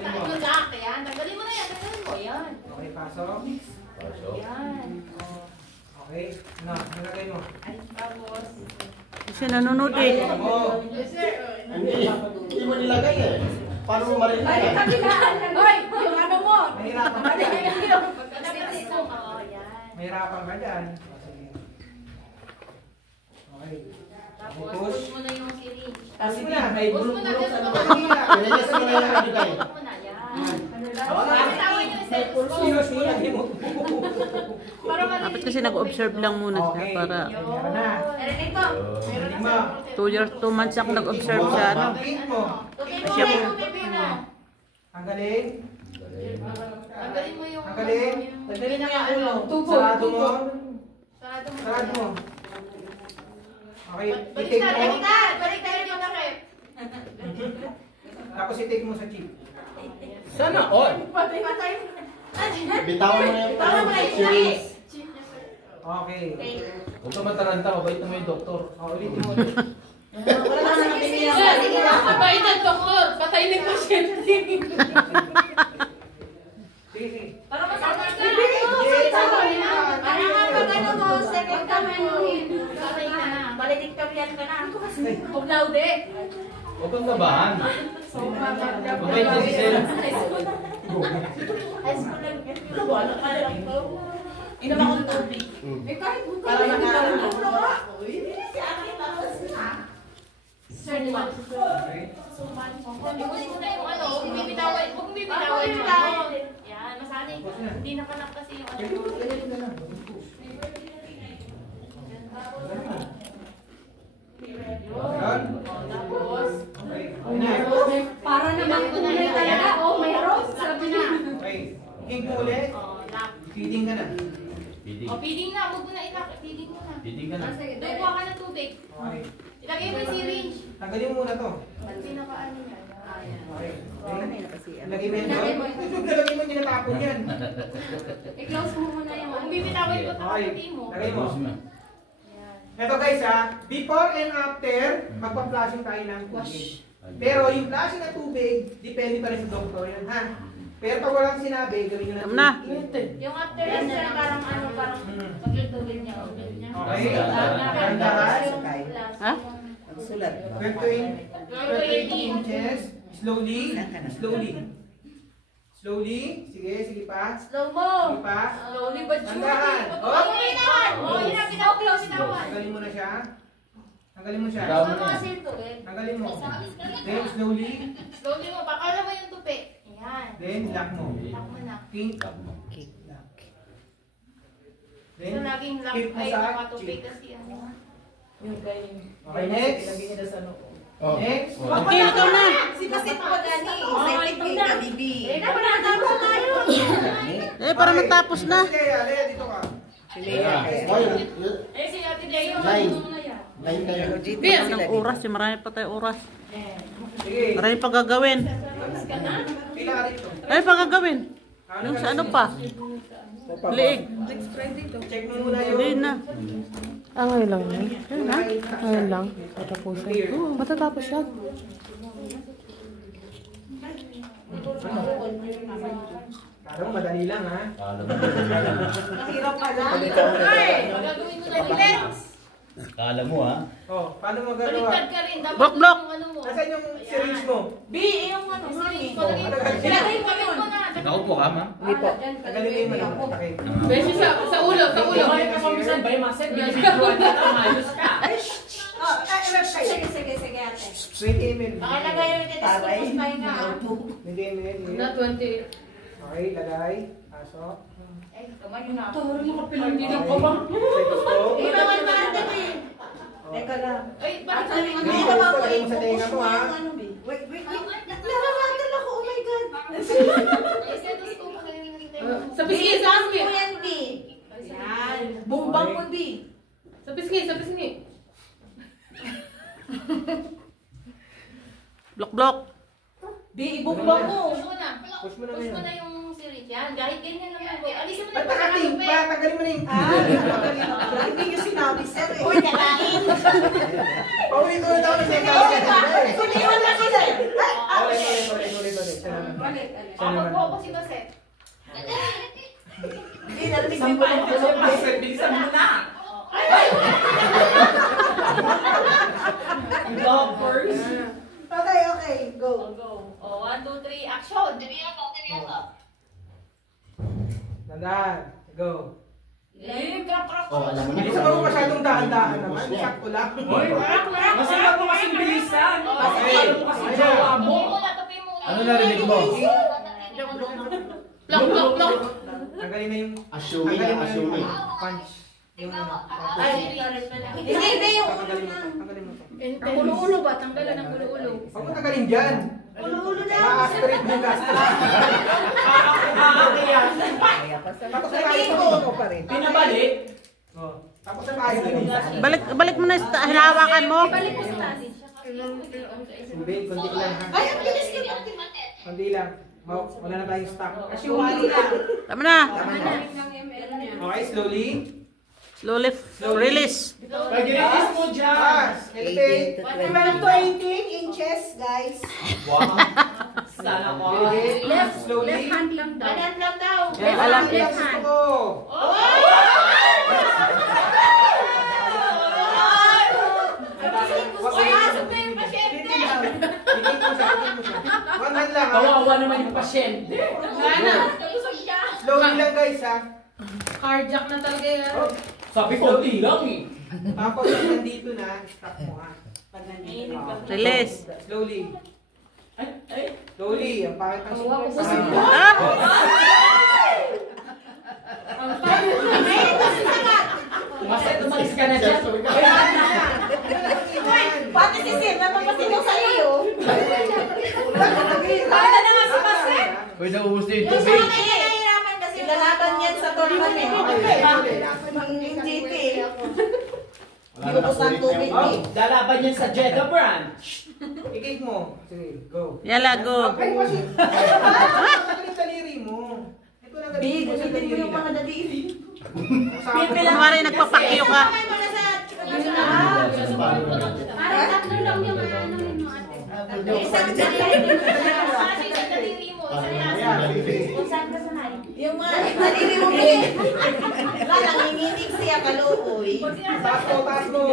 lock. Yan, tanggalin mo na yan. Tanggalin mo. Yan. Okay, pasok. Pasok. Yan. Okay. Na, nalagay mo. Tapos. Kasi nanonood eh. Oh. Hindi mo nilagay eh. Paano mo marinig Ay, yan? kabilaan. Hoy, yung ano mo. Mahirapan ka dyan. Oo, yan. Mahirapan ka dyan. Okay. Tapos, push mo na yung syringe. Push mo na. May Push mo na bulong-bulong sa ganun. loob. I-release mo na yung nilagay. Push mo na, yan. Okay. Bitawan yung stethoscope. Sinus mo na yung Para marinig Dapat kasi nag-observe lang muna siya Okay. para Meron na. Narinig mo? Narinig mo. 2 months ako nag-observe sa ano. Tingin mo. Tupi mo, Siya po. tupi mo. Tanggalin. Tanggalin mo yung... Tanggalin. Tanggalin na yung ulo. Sarado mo. Sarado mo. Sarado mo. Okay. Baliktad, I-take mo. baliktad! Baliktad yung takip. Tapos i-take mo sa chip. Sana all. Patay. Bitawan mo na yung Bitawan mo na yung series. chip niya, sir. Okay. Huwag ka mataranta, mabait naman yung doktor. Ulitin mo. Wala na sa tingin yan. Sige na, kabay na doktor. Patay na yung pasyente. Sige, sige. Para masama ka. Para nga pag ano mo, second time ano yun. Patay ka na. Valedictorian ka na. Huwag laude. Huwag kang kabahan. Mabait niya si Sir. High school lang yan. Wala ka lang ko. Inom akong tubig. Eh kahit buto. Para makakaroon ng Sir, di ba? Ikusin mo na yung ano. Huwag bibitawan. Huwag bibitawan yung ano. Yan, masanay. Hindi nakanak kasi yung ano. Yan. Tapos, Okay. Okay na. Para naman tunay talaga. Oh, mayroon. Sabi na. Okay. King mo ulit. lock. Feeding ka na. Pidig. O, feeding na. Huwag mo na ilak. Feeding mo na. Pidig ka na. Doon kuha ka ng tubig. Okay. Ilagay mo yung syringe. Tanggalin mo muna to. At pinakaano niya. Ayan. Okay. Ilagay mo yan doon. Ilagay mo yung tinatapon yan. I-close mo muna yung... Kung bibitawin ko, Okay. tapatin mo. Lagay mo. Ayos mo. Ito guys ha, before and after, magpa-flushing tayo ng tubig. Pero yung flushing ng tubig, depende pa rin sa doktor yan ha. Pero pag walang sinabi, gawin nyo Tama na. Yung after yan, sir, parang ano, parang paglutuin niya. Okay. Dahan-dahan. Ha? Sulat. 28 inches. Slowly. Slowly. Slowly. Sige pa. Slow mo. Sige pa. Slowly but surely. Dahan-dahan. Oh, bitawan. Oh, hinapitaw, close, bitawan. Tanggalin mo na siya. Tanggalin mo siya. Bitawan. Ano mo kasi ito eh. Tanggalin mo. Then slowly. Slowly mo, pakala mo yung tupi. Ayan. Then lock mo. Lock mo na. Pink. Tap mo. Lock. So, Then laging lock keep mo ay sa mga tupi cheek. kasi ano. Okay, next. Oh. Next. Okay, ikaw na. Sipasit mo gani. Certificate ka, bibi. Eh, dapat natapos na tayo. Para matapos na. Sige, Alea, dito ka. Eh, si Ate Leo, Nine. ano na yan? Line kayo. Anong oras? Marami pa tayo oras. Sige. Marami pa gagawin. Tapos ka na? Pila ka rito. Ay, pa gagawin. Yung sa ano pa? Liig. Check mo muna yung... Hindi na. Ah, ngayon lang yun. Ayun na. Ngayon lang. Matapusan. Oo, matatapos yan. Parang madali lang ha. Mahirap pala. Gagawin mo na ulit. Kala mo ha? Oh, paano magagawa? Baliktad ka rin. Dapat Block, block. yung ano mo. Nasaan yung syringe mo? B, yung ano, Syringe mami. mo. Lagay mo na. Naupo ka, ma'am? Tagalin mo yung ano. Takip. Beso sa ulo, sa ulo. Bakit ka kumisan ba yung maset? Binibigyan na tamayos ka. Sige, ate. 20 ml. Pakalagay yung titapos tayo nga. 20 ml. Na 20. Okay, lagay. Pasok. Eh, tumayo na. Hindi lang ko ba? Stethoscope. Ibawan ba natin eh? Teka lang. Ay, bakit sabi mo? Hindi ka ba Lagay mo sa tenga mo ha. Wait. Nararatol ako, oh my God. Sa pisngi, sa pisngi. Bumbang po yan, B. Yan. Bumbang po, B. Sa pisngi, sa pisngi. Block, block. B, ibumbang mo. Push mo na. Push mo na Push mo ngayon. na yung syringe. Yan, kahit ganyan lang yung alisin mo na Ba't yung nakating pagkakalupin. pa? Tanggalin mo na yung... Hindi nyo sinabi, sir. Uy, kakain. Paulit-ulit ako ng tenga. Suliwan na ko, sir. Ulit. Balik. O, mag-focus ito, Seth. Hindi, narinig mo pa yung Maset, bilisan mo na. Lovers. Okay, go. Go. O, 1, 2, 3, action. Seryoso. Tandaan. Go. Crack. Oh, alam mo na. Hindi sa mga masyadong dahan-dahan naman. Sakto lang. Masarap mo kasing bilisan. Masarap mo kasing jowa mo. Tapi mo na. Ano narinig mo? Block. Tanggalin na yung... Assuming Tanggalin na, mo na yung assuming. punch. Yung ano. Ay, hindi yung ulo Tanggalin mo na. to. Tanggalin mo to. Ang ulo-ulo ba? Tanggalan ang ulo-ulo. Huwag mo tanggalin dyan. Ulo na. Ma-aspirate mo yung gastric. Tapos na tayo pa rin. Pinabalik. Oh. Tapos na tayo dun. Balik mo na. Hinahawakan mo. Balik mo sa taas. Hindi, konti lang ha. Ay, ang bilis ka ba? Konti lang. Wala na tayong stock. Kasi wali na. Tama na. Okay, slowly. Slowly release. Pag-release mo dyan. Pass. Elevate. Meron 20 inches, guys. Wow. Sana ko. Elevate. Left Slowly. hand lang daw. Kanan lang daw. Yan, alam. Left hand. Gusto ko. Pasok na yung pasyente. Ikit mo siya. One hand lang ha. Kawawa naman yung pasyente. Gana. Kalusog siya. Slowly lang guys ha. Cardiac na talaga yan. Sabi ko, di lang eh. Tapos yung nandito na, stop mo ha. Release. Slowly. Ay. Slowly. Ang pangit ang Ah! Maset, umalis ka na dyan. Pati si Sim, napapasigaw sa iyo. Bala na nga si Maset! Uy, naubos na yung Yung sa tubig. mga nahihirapan kasi lalaban yan sa tournament. Ang GT. Wala na nakulit na yung Oh. Lalaban yan sa Jeddah branch. Ikik mo. Sige, go. Yala, go. Ay, kasi. Ang daliri mo. Ito na Big, mo sa gamitin mo daliri yung na. mga daliri. Kumari nagpapakyo ka. Kamay mo na sa... Parang tatlo lang yung ano mo ate. Isang daliri. Kasi sa daliri mo. Isa yan. Kung saan ka sanay. Yung mga daliri mo, Big. Wala, nanginginig siya kaluoy. Taas mo, taas mo.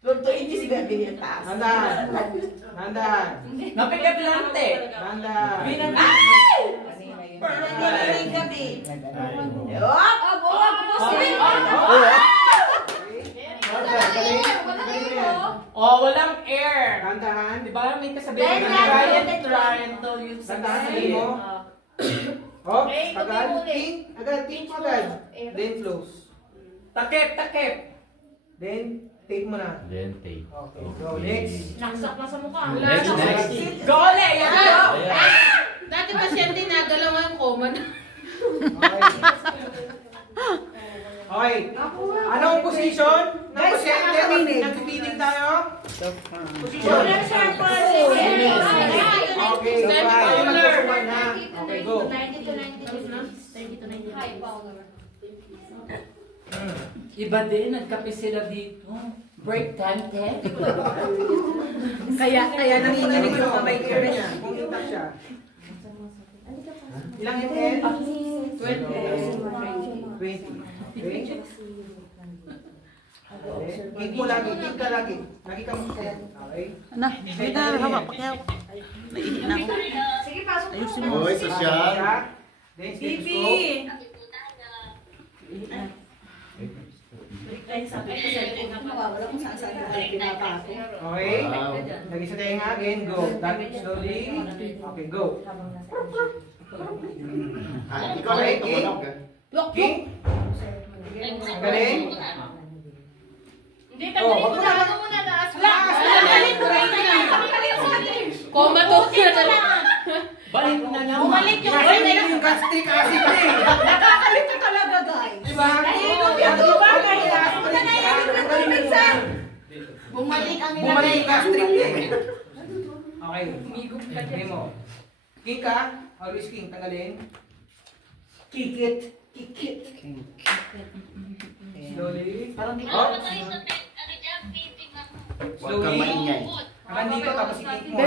Lord, 20 si Gabi yung taas. Nandahan. Nandahan. Napikablante. Nandahan. Ay! Nanginginig Gabi. Yup! Oh, walang air. Nandahan. Di ba may kasabihan Then, na try then, and try until you Nandahan. succeed. mo. Oh, Okay, agad. tuloy ulit. Think. Agad. Think mo agad. Then close. Takip. Then, take mo na. Then take. Okay, go. Next. Naksak na sa mukha. Next. Go ulit! Yan go! Dati pasyente nagalaw ngayon common. Okay. Anong position? Ng pasyente? Nagpipiling tayo? Position. Okay, so tayo magsusuman ha. Okay, go. 30 to 90 degrees. 30 to 90 High power. Iba din, nagkape sila dito. Break time, te. Kaya nanginginig yung kamay ko niya. Kung intact siya. Ilang ml? 20. 20. Okay? Kick mo lagi, kick ka lagi. Lagi ka mo. Okay? Ano? Hindi na hawak. Kaya naihi na ako. Sige, pasok mo. Ayusin mo. Hoy, social. Then, stethoscope. Wala kung saan yung pinapako. Okay? Lagi sa tenga again, go. That slowly. Okay, go. Ikaw na ito. King. Galing. Hindi, tanggalin mo na. Ako muna na. Tanggalin mo. Koma to. Balik na naman. Bumalik yung Galing yung gastric acid eh. Nakakalito talaga, guys. Diba? Bumalik ang Bumalik yung gastric eh. Okay. Okay mo. King ka. Always king. Tanggalin. Kick it. Kick it. Slowly. Oh. Huwag kang maingay. Hanggang dito tapos i-kick mo.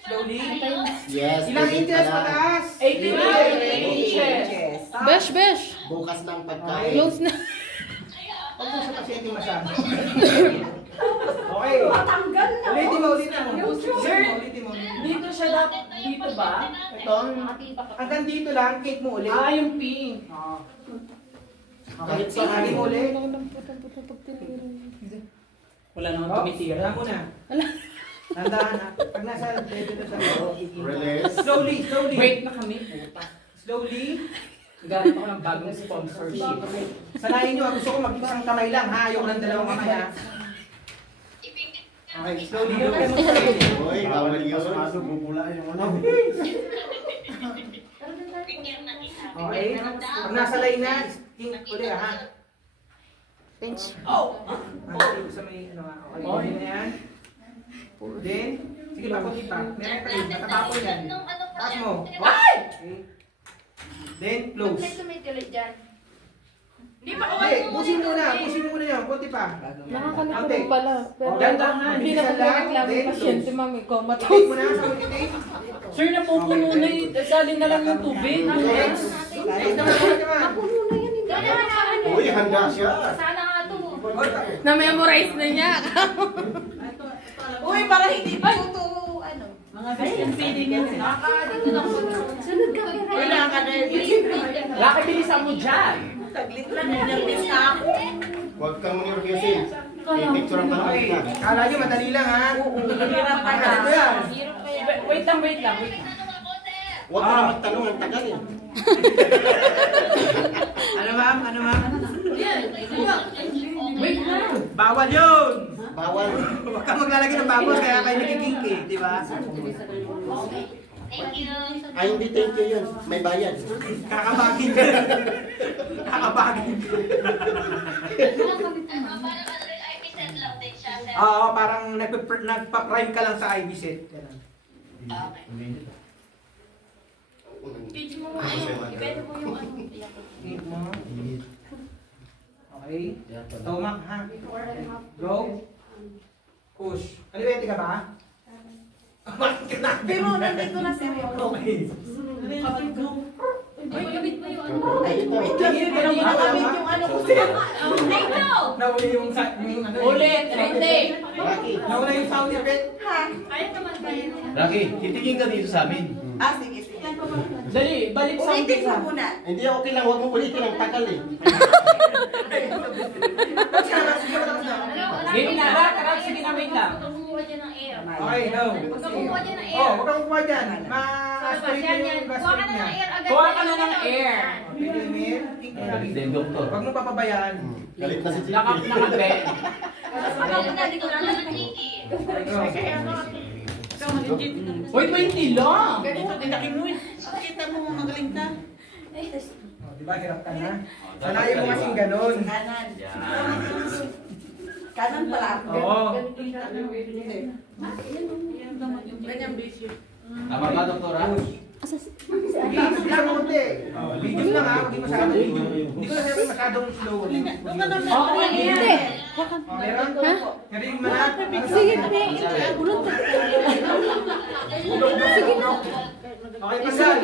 Slowly. Yes. Ilang pwede inches pala. mataas? 18 inches. Besh, besh. Bukas ng pagkain. Close na. Huwag mo sa pasyente masyado. Okay. Matanggal na. Ulitin mo, ulitin mo. Sir, Ulitin mo. dito siya dapat. Dito ba? Ito? Hanggang dito lang, kick mo ulit. Ah, yung pink. Oo. Okay, so hangin mo ulit. Wala naman Oh, tumitira. tira mo na. Tandaan ha. Pag nasa dito na sa loob, Release. slowly, slowly. Break na kami. Puta. Slowly. Gamit ako ng bagong sponsorship. Sanayin nyo, gusto ko mag-isang kamay lang ha. Ayoko ng dalawang kamay ha. Okay, slowly. Hoy, bawal yun. Okay. Pag nasa line na, king ulit ha. Bench. Dito sa may ano ha. Okay, okay na yan. Then, sige pa, kunti pa. Meron pa rin, matatapon yan. Taas mo. Okay. Then, close. Hindi pa Hindi, pusin muna yan, kunti pa. Nakakalito pala. Pero Dandahan, hindi na bilisan lang, pagkaklamo then pasyente, close. mami. Koma to. Take mo na sa ulitin. Sir, napupuno na eh. Salin na lang ng tubig. Next. Next naman. Uy, handa siya. Sana nga ito. Na-memorize na niya. Uy, para hindi pa ito, ano. Feeding yan. Nakakadito lang po. Sunod ka, Wala ka na. Laki, bilisan mo dyan. Taglit lang, nervous na ako. Huwag kang nervyosin. I-picture ang panahon Okay, na. kala nyo madali lang ha. Hirap ka na. Ano yan? Wait lang. Huwag ka na magtanong ang tagal eh. Ano ma'am? Ano ma'am? Wait lang. Bawal yun! Bawal. Huwag ka maglalagay ng bawal kaya kayo nagigink eh, di ba? Ay, hindi thank you yun. May bayad. Kakabagin ka. Kakabagin ka. Oo, parang nagpa-prime ka lang sa IV set. Ganun. Page mo mo. Ibenta mo yung ano. Hit mo. Okay. Stomach ha. Go. Push. Kaliwete ka ba? Pero nandito na siya. Okay. Uy, gabit mo yung ano. Ay, ito. Nakabit yung ano ko. Dito! Nawala yung ano. Ulit. Hindi. Rocky. Nawala yung sound effect. Ayaw naman tayo. Rocky, titingin ka dito sa amin. Ah, sige, sige. Dali, balik sa Ulitin umpisa. mo muna. Hindi, okay lang. Huwag mo ulitin ang tagal eh. Game na. Rak, sige na, wait lang. Huwag kang kumuha dyan ng air. Okay, no. Huwag kang kumuha dyan ng air. Oh, huwag kang kukuha dyan. Yan, Ma-aspirate yan. yung Kuha ka gastric na niya. ng air agad. Kuha ka na ng air. Pwede yung air. Kick mo lang. Then, doktor. Huwag mo papabayaan. Galit na si Chicky. Nakabe. Uy, 20 lang. Kita mo magaling ka. Oh, di ba, hirap ka na? Sanayin mo kasing ganun. Kanan. Kanan pala. Oo. Ganyan busy. Tama ba, doktora? Push. Sige, lang konti. Medium lang ha, hindi masyadong medium. Hindi ko na sabi masyadong slow. Hindi. Meron? Meron mo na? Sige, ulot. Okay, pasal.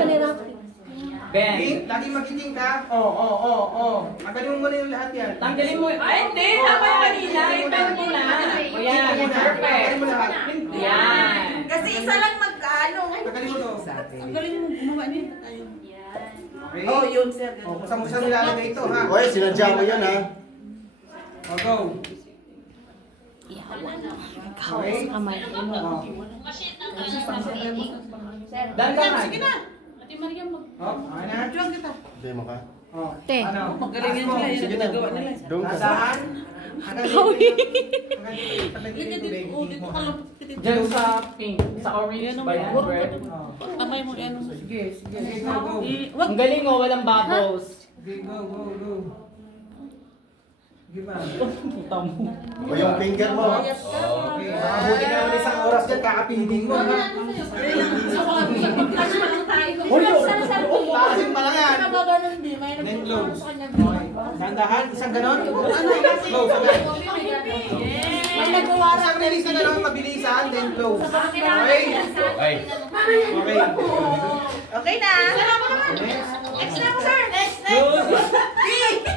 Ben. King, lagi magiting ka. Oo. Tanggalin mo muna yung lahat yan. Tanggalin mo. Ay, hindi. Tama yung kanina. I-pen mo na. O yan. Perfect. Tanggalin mo lahat. Yan. Kasi isa lang magkano. Tanggalin mo to. Ang galing mo gumawa niyo. Okay? Oh, yun sir. O, kung saan mo nilalagay ito ha. Oy, sinadya mo yun ha. O, go. Kaos sa kamay. Dandan. Sige na. Ate Maria, mag... O, okay na? Diyan kita. Demo ka. O, Te. ano? Magaling yan sila. Yan ang nagawa nila. Doon ka. Nasaan? Dito ka lang. Diyan sa pink. Sa orange ba yan? Red? Kamay mo yan. Sige, go. Ang galing mo. Walang bubbles. Sige, go. Sige ba? Puta mo. O yung finger mo. Okay, makabuti ka naman isang oras dyan, kakapinding mo ha. Taasin pa lang yan. Then close. Okay. Dandahan, isang ganon. Close agad. Isang release na ganon, mabilisan, then close. Okay. Okay. Okay na. Next na, sir. Next.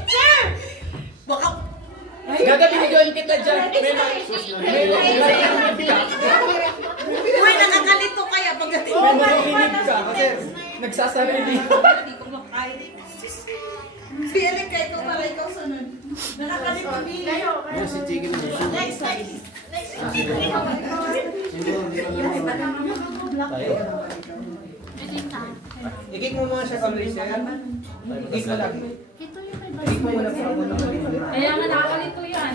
Sir. Baka Gagawin kita dyan. uy, nakakalito kaya pagdating mo. May marinig ka. Nagsasarili. Hindi ko makain. Si Ellen, kaya ikaw para ikaw sunod. Nakakalito din. Si Chicken mo. Next. I-kick mo muna siya kami, sir. I-kick mo lagi. I-kick mo muna sa muna. Kaya nga nakakalito yan.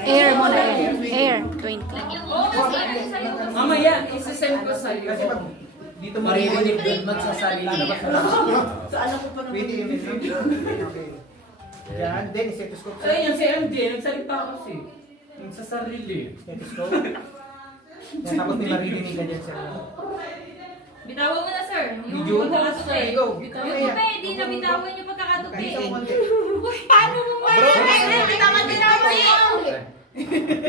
Air muna, air. 20. Mamaya, isasend ko sa'yo. Kasi pag dito Maririnig doon magsasarili. Sa ano ko pa Wait, okay. Yan, then stethoscope. So yun, si MJ, nagsalita kasi. Nagsasarili. Stethoscope. Yan, tapos may maririnig ka dyan, sir. Bitawan mo na, sir. Video? Yung pagkakatupi. Okay, go. Yung tupi, di na bitawan yung pagkakatupi. Ganito mo konti. Uy, paano mo ba? bitawan yun.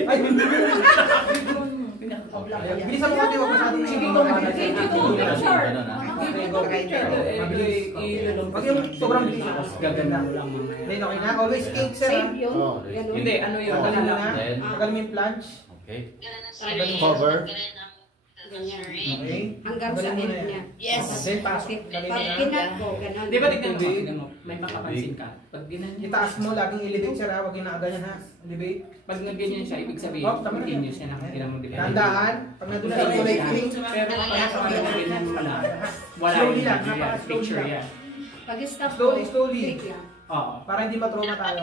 Ay, bilisan mo konti, huwag masyadong Sige, yung go. Picture. Okay, go. Mabilis. Huwag yung sobrang bilis. Gaganda mo lang mamaya. Then, okay na. Always ink, sir. ha? Oh. Hindi, ano yun? Tagalin mo na. Then, Tagalin mo yung planche. Cover. Okay. Hanggang sa Tagalin mo end na yan. niya. Yes. Then, pasok. Tagalin mo Pag na. kinat ko, gano'n. di ba tignan mo? May makapansin ka. Pag ginanyan, Itaas mo, laging elevate, sir. ha? Huwag yung nakaganyan, ha? Elevate. pag nagganyan siya, ibig sabihin, Oh, tama na. continuous siya nakakita mo diba? Tandaan. Pag nandun na sa kulay pink, Pero pag ganyan pala, wala Slowly yung lang, video yan, napaka-slowly picture lang. yan. Pag-stop ko, Slowly, slowly. click lang. Oo. para hindi matrauma tayo.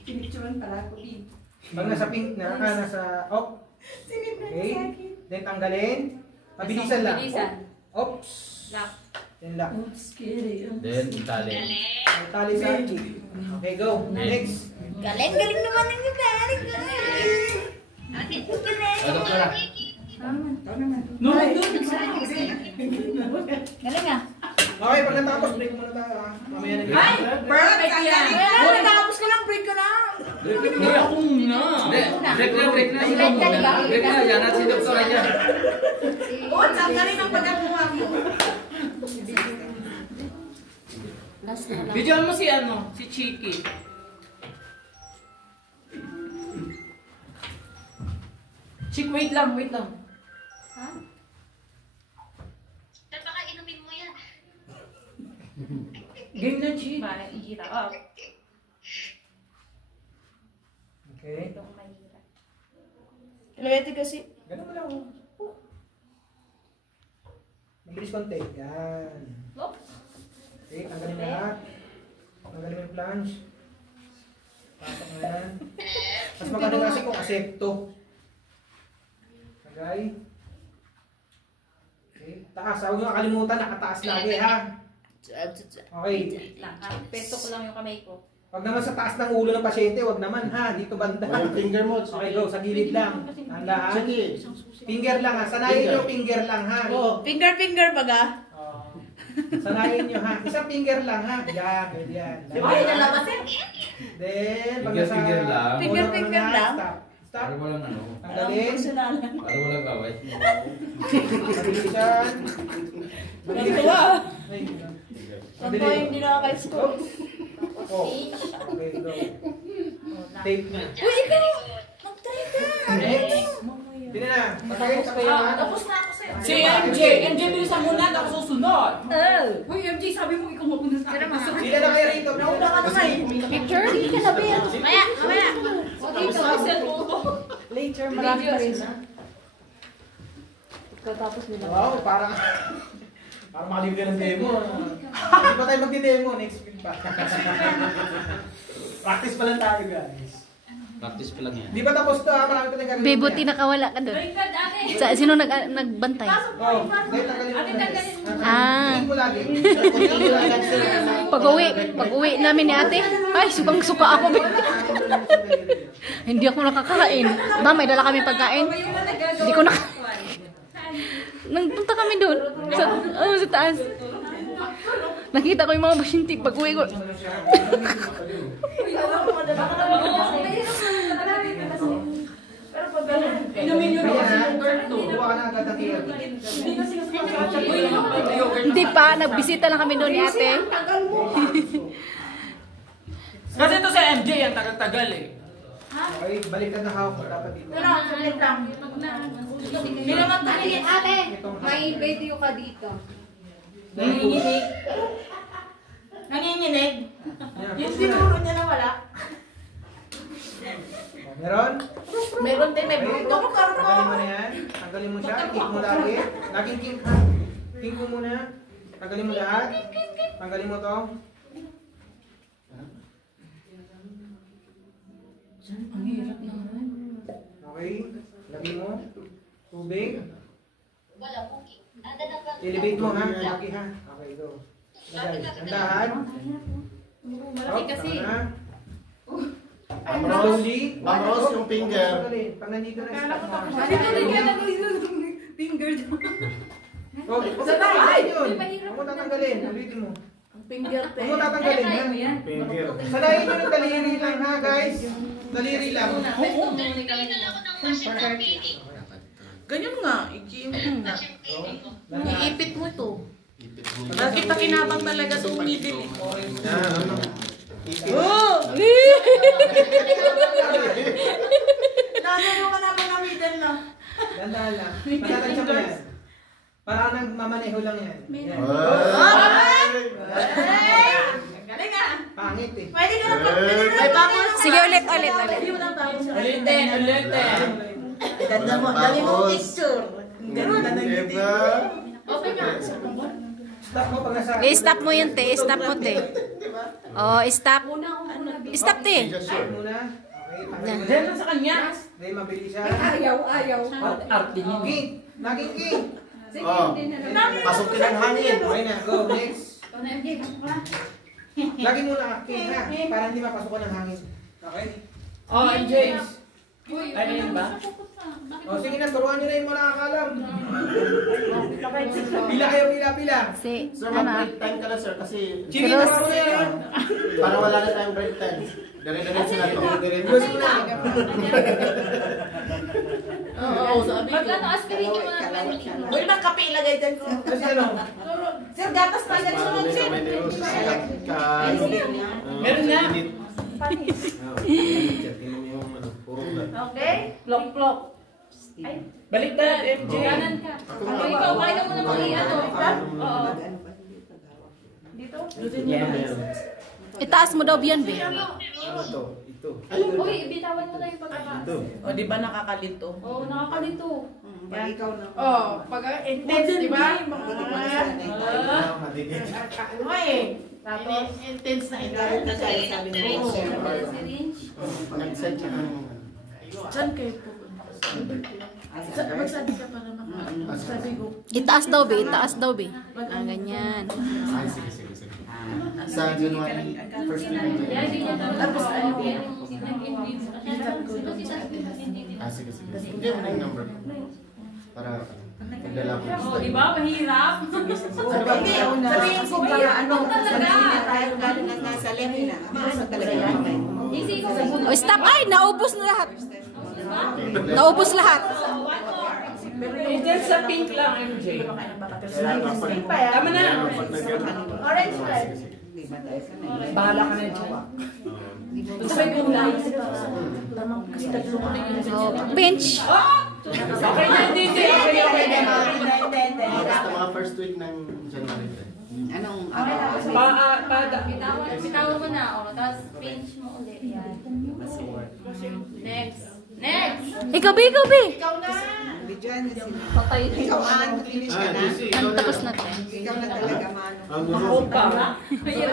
Pinicturean pala ako din. Pag nasa pink na, nasa off. Okay. Then tanggalin. Mabilisan lang. Bilisan. Oops. Lock. Then lock. Then, itali. May tali sa cheek. Okay, go. Next. Galing naman ng nangyari ko. Ano ka lang? No, Galing ah. Okay, pag natapos, break muna tayo ha. Mamaya na Ay! Perfect yan! Natapos ko lang, break ko na. Hindi ako muna. Break na. Break na, yan at si Dr. Anya. Oo, saan ka rin ang pagkakuha mo? Last na lang. Videoan mo si ano, si Chiki. Chick, wait lang. Ha? Sir, baka inumin mo yan. Game na, Chick. Parang ihirap. Okay. Itong mahirap. Kilawete kasi. Ganun mo lang. Mabilis konti. Yan. Oops. Okay, tanggalin mo lahat. Tanggalin mo yung planche. Pasok mo yan. Mas maganda kasi kung asepto. Okay. Okay. Taas. Huwag nyo kakalimutan. Nakataas lagi ha. Okay. Lang. Pesto ko lang yung kamay ko. Wag naman sa taas ng ulo ng pasyente, wag naman ha, dito banda. Yung finger mo. Okay, go, sa gilid lang. Tandaan. Sige. Finger lang ha, sanayin nyo finger lang ha. Finger baga. Sanayin nyo ha, isang finger lang ha. Yan, yan. Ay, nalabas eh. Then, pag Finger, nasa... finger lang. Finger, ulo finger na, lang. Stop. Stop. Para walang ano. Tanggalin. Para walang kaway. Mabilisan. Ganito ah. Ay, Saan po yung hindi nakaka-score? Oh. Okay, go. Tape na. Uy, ikaw! Mag-try ka! Next. Hindi na. Patay sa kayo ha. Tapos na ako sa'yo. Si MJ! MJ, bilisan mo na, ako susunod! Uy, MJ, sabi mo ikaw muna sa akin. Sila na kayo rito. Nauna ka na nga eh. Picture? Sige ka na, Bill. Mamaya, mamaya. Dito, cellphone ko. Later, Marami pa rin. Katapos nila. Wow, parang makalim ka ng demo. Hindi pa tayo magdi-demo. Next week pa. Practice pa lang tayo, guys. Practice pa lang yan. Di pa tapos to ha. Marami pa tayong gagawin. Bebuti nakawala ka doon. Bring card, ate. Sino nagbantay? Oh, dahil tanggalin mo. Ate, tanggalin mo. Ah. Tingin mo lagi. Pag-uwi namin ni ate, ay, subang-suka ako. Hindi ako nakakain. Ba, may dala kami pagkain. Hindi ko Nagpunta kami doon. Sa taas. Nakita ko yung mga pasyente. Pag-uwi ko. Inumin yun Kaya kasi na, yung girl to. buwa ka na agad ng tiyan. Hindi pa, nagbisita lang kami doon ni ate. Kasi ito sa MJ, ang tagal-tagal eh. Okay, baliktad na hawak. Dapat dito. Pero, saglit lang. Hindi naman tumingin, ate. May video ka dito. Nanginginig. Nanginginig. Yung siguro niya na wala. Meron? Meron din, may Okay, buto ko karoon tanggalin mo mo. na yan. Tanggalin mo siya. Kick mo lagi. Laging kick ha. Kick mo muna. Tanggalin mo lahat. Tanggalin mo to. Okay. Lagi mo. Tubig. Wala pong ada na ba? Elevate mo ha. Lagi ha. Okay, go. Lagay. Tandahan. Malaki kasi. Slowly. Ma'am Rose, yung finger. Pag nandito na stop mo. Dito rin ka na finger dyan. Oh, huwag mo tatanggalin yun. Huwag mo tatanggalin. Ulitin mo. Finger Huwag mo tatanggalin ha. Finger. Sanayin nyo ng daliri lang ha guys. Daliri lang. Nagbigay na lang ako ng machine ng feeding. Ganyan nga. Ikiipit na. Iipit mo ito. Ipit mo. Nakita kinabang talaga itong middle. Ano? Oh! Nasano ka naman na middle na. Dandahan lang. Matatansya mo yan. Para nagmamaneho lang yan. Yan. Galing ah! Pangit eh. Pwede ka na may papos. Sige, ulit. Ulitin. Ganda mo. Dali mo picture. Ganda ng ngiti. Okay na. Stop mo pag nasa... I-stop mo yun, te. I-stop mo, te. Oh, stop. Stop, te. Stop muna. Okay, tanggalin mo Diyan na. lang sa kanya. Dahil mabilis siya. Ayaw. Arte niya. King! Laging king! Oh. Pasukin ang hangin. Okay na, go. Next. Lagi muna king ha. Para hindi mapasukan ng hangin. Okay? Oh, MJ. Ano yun ba? O sige na, turuan nyo na yung mga nakakalam. Pila kayo, pila. Si, Sir, ano? mag-break time ka na sir kasi Chini, taro na yan. para wala na tayong break time. Dire-diretso na to. Close mo na. Oo, sabi ko. Magkano aspirin yung mga Uy, magkape ilagay dyan. Kasi ano? Sir, gatas na dyan sunod, sir. Meron na. Okay? plok. Baliktad, MJ. Kanan ka. O ikaw, kaya ka muna mag-i-ano. Oo. Itaas mo daw yan, be. Uy, bitawan mo na yung pagkakaas. O, di ba nakakalito? Oo, nakakalito. Ikaw na. Oh, pag intense, di ba? Uy, tapos intense na intense. Sabi mo. Syringe. Nag-set siya ng... Diyan kayo po. Magsabi ka para makasabi ko. Itaas daw, be. Itaas daw, be. Ah, ganyan. Ay, sige. Sa January 1st na yun. Yeah, hindi niya Tapos ano? nag-engage pa siya. Sige. Hindi mo na yung number. Para magdala ko. Oh, di ba? Mahirap. Sabihin ko para ano, sarili tayo galing na nasa level na. Basta talaga yan. O stop! Ay! Naubos na lahat! Naubos lahat! Diyan sa pink lang, MJ. Tama na. Orange red. Bahala ka na dyan. Sabi ko lang kasi tamang kasi tatlo ka na yun. Pinch! Okay na, DJ. Okay na. Basta mga first week ng January. Anong Bitawan mo na. O, tapos pinch mo ulit. Yan. Next. Ikaw, B! Ikaw, B! Ikaw na. Bidyan na sila. Patay. Ikaw an. Finish ka na. Tapos na tayo. Ikaw na talaga, Mano. Ako pa. Finger?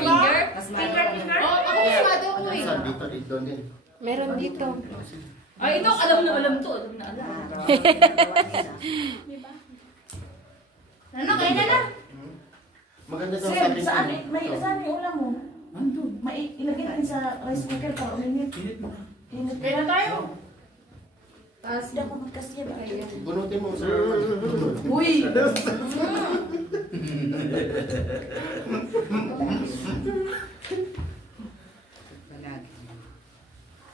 Oh, ako sigurado ko eh. Saan? Dito din. Meron dito. Ay, ito, alam to. Alam na alam. Ano, kaya na. Maganda daw Sir, sabi saan ko. saan yung ulam mo? Andun. Ilagay natin sa rice cooker para uminit. Kaya na tayo. Tapos hindi ako magkasya ba kayo? Bunutin mo sa... Uy!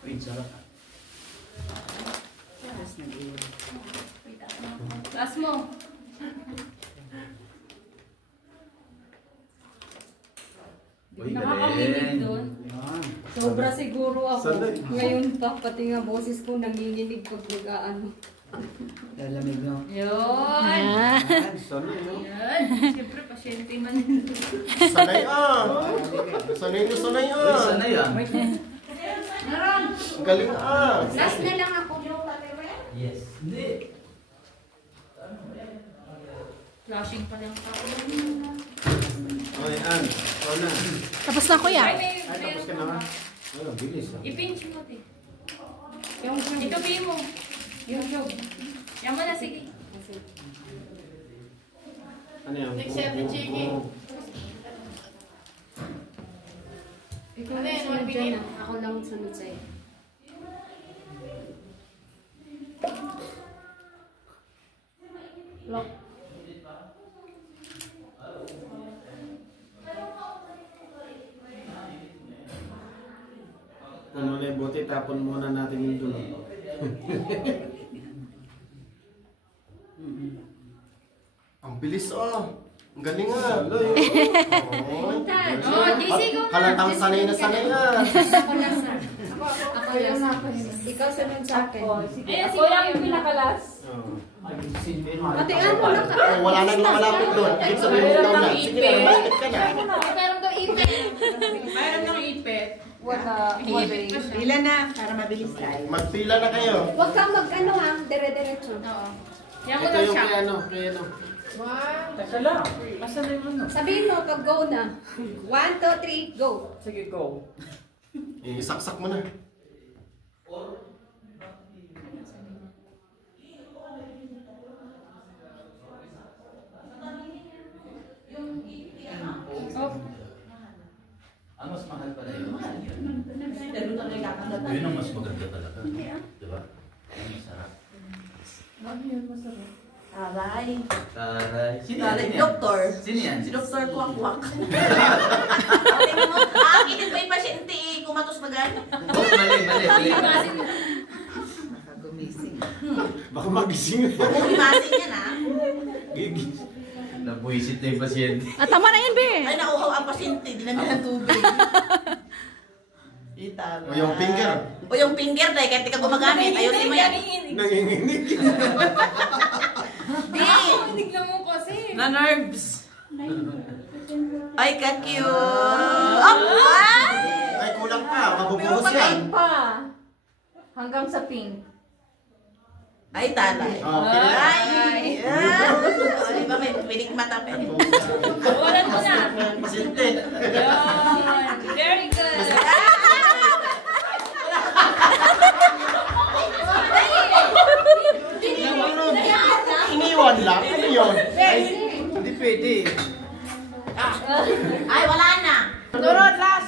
Wait, sarap. Taas mo. Nakakaminig doon. Sobra siguro ako. Sanay. Ngayon pa, pati nga boses ko nanginginig pag nag-ano. Lalamig no? Yun. Sanay, no? Yan. Siyempre, pasyente man. Sanay Sanay na sanay Sana yan. Galing Last na lang ako. Yes. Hindi. Flashing pa lang ako. Okay, ikaw na. Tapos na, kuya. Ay, Ay, tapos ka na ka? Ay, bilis I-pinch mo, te. Itupi mo. Yung job. Yan mo na, sige. Ano yan? Next step ni Chiki. Ikaw Ano na yan, sunod 1 dyan minute? ah. Ako lang sunod sa'yo. Lock. Kung wala yung bote, tapon muna natin yung dulo. Ang bilis Ang galing Oh, JC, go na. Halatang sanay na sanay Ako na sa. Ako lang ako. Ikaw sunod sa akin. Ayan, sige. Yung pinakalas. Matian mo lang ka. Wala nang lumalapit doon. Ibig sabihin mo ikaw na. Sige na, lumalapit ka na. Meron daw ipit. Mayroon ng ipit. Wala. Pila na, para mabilis tayo. Magpila na kayo. Huwag kang mag-ano ha. Dire-diretso. Oo. Yan mo Ito daw yung siya. kay ano. Teka lang. Asan na yung ano? Sabihin mo pag go na. 1, 2, 3, go. Sige, go. Isaksak mo na. Ang mas mahal pala yun. Yun ang mas maganda talaga. Diba? Ang masarap. Aray. Taray. Sino Aray, yan? doktor. Sino yan? Si Dr. Kwak-Kwak. Init ba yung pasyente kumatos na gano'n? Oh, mali. Nakagumising. Baka magising. Gumising yan ha. Nabuisit na yung pasyente. Tama na yan, be. Ay, nauuhaw ang pasyente. Dinamihan ng tubig. Itala. O yung finger. O yung finger dahil kahit di ka gumagamit. Ayusin mo yan. Nanginginig. Di. Nanginig na mo kasi. Na-nerves. Ay, ka-cute. Ay, kulang pa. Mabubuhos yan. Pa. Hanggang sa pink. Ay, talay. Okay. Ay. O, di ba may pinig mata pa rin. Walan mo na. Pasyente. Yun. Very good. Iniwan lang. Ano yun? Hindi pwede. Ay, wala na. Sunod, last.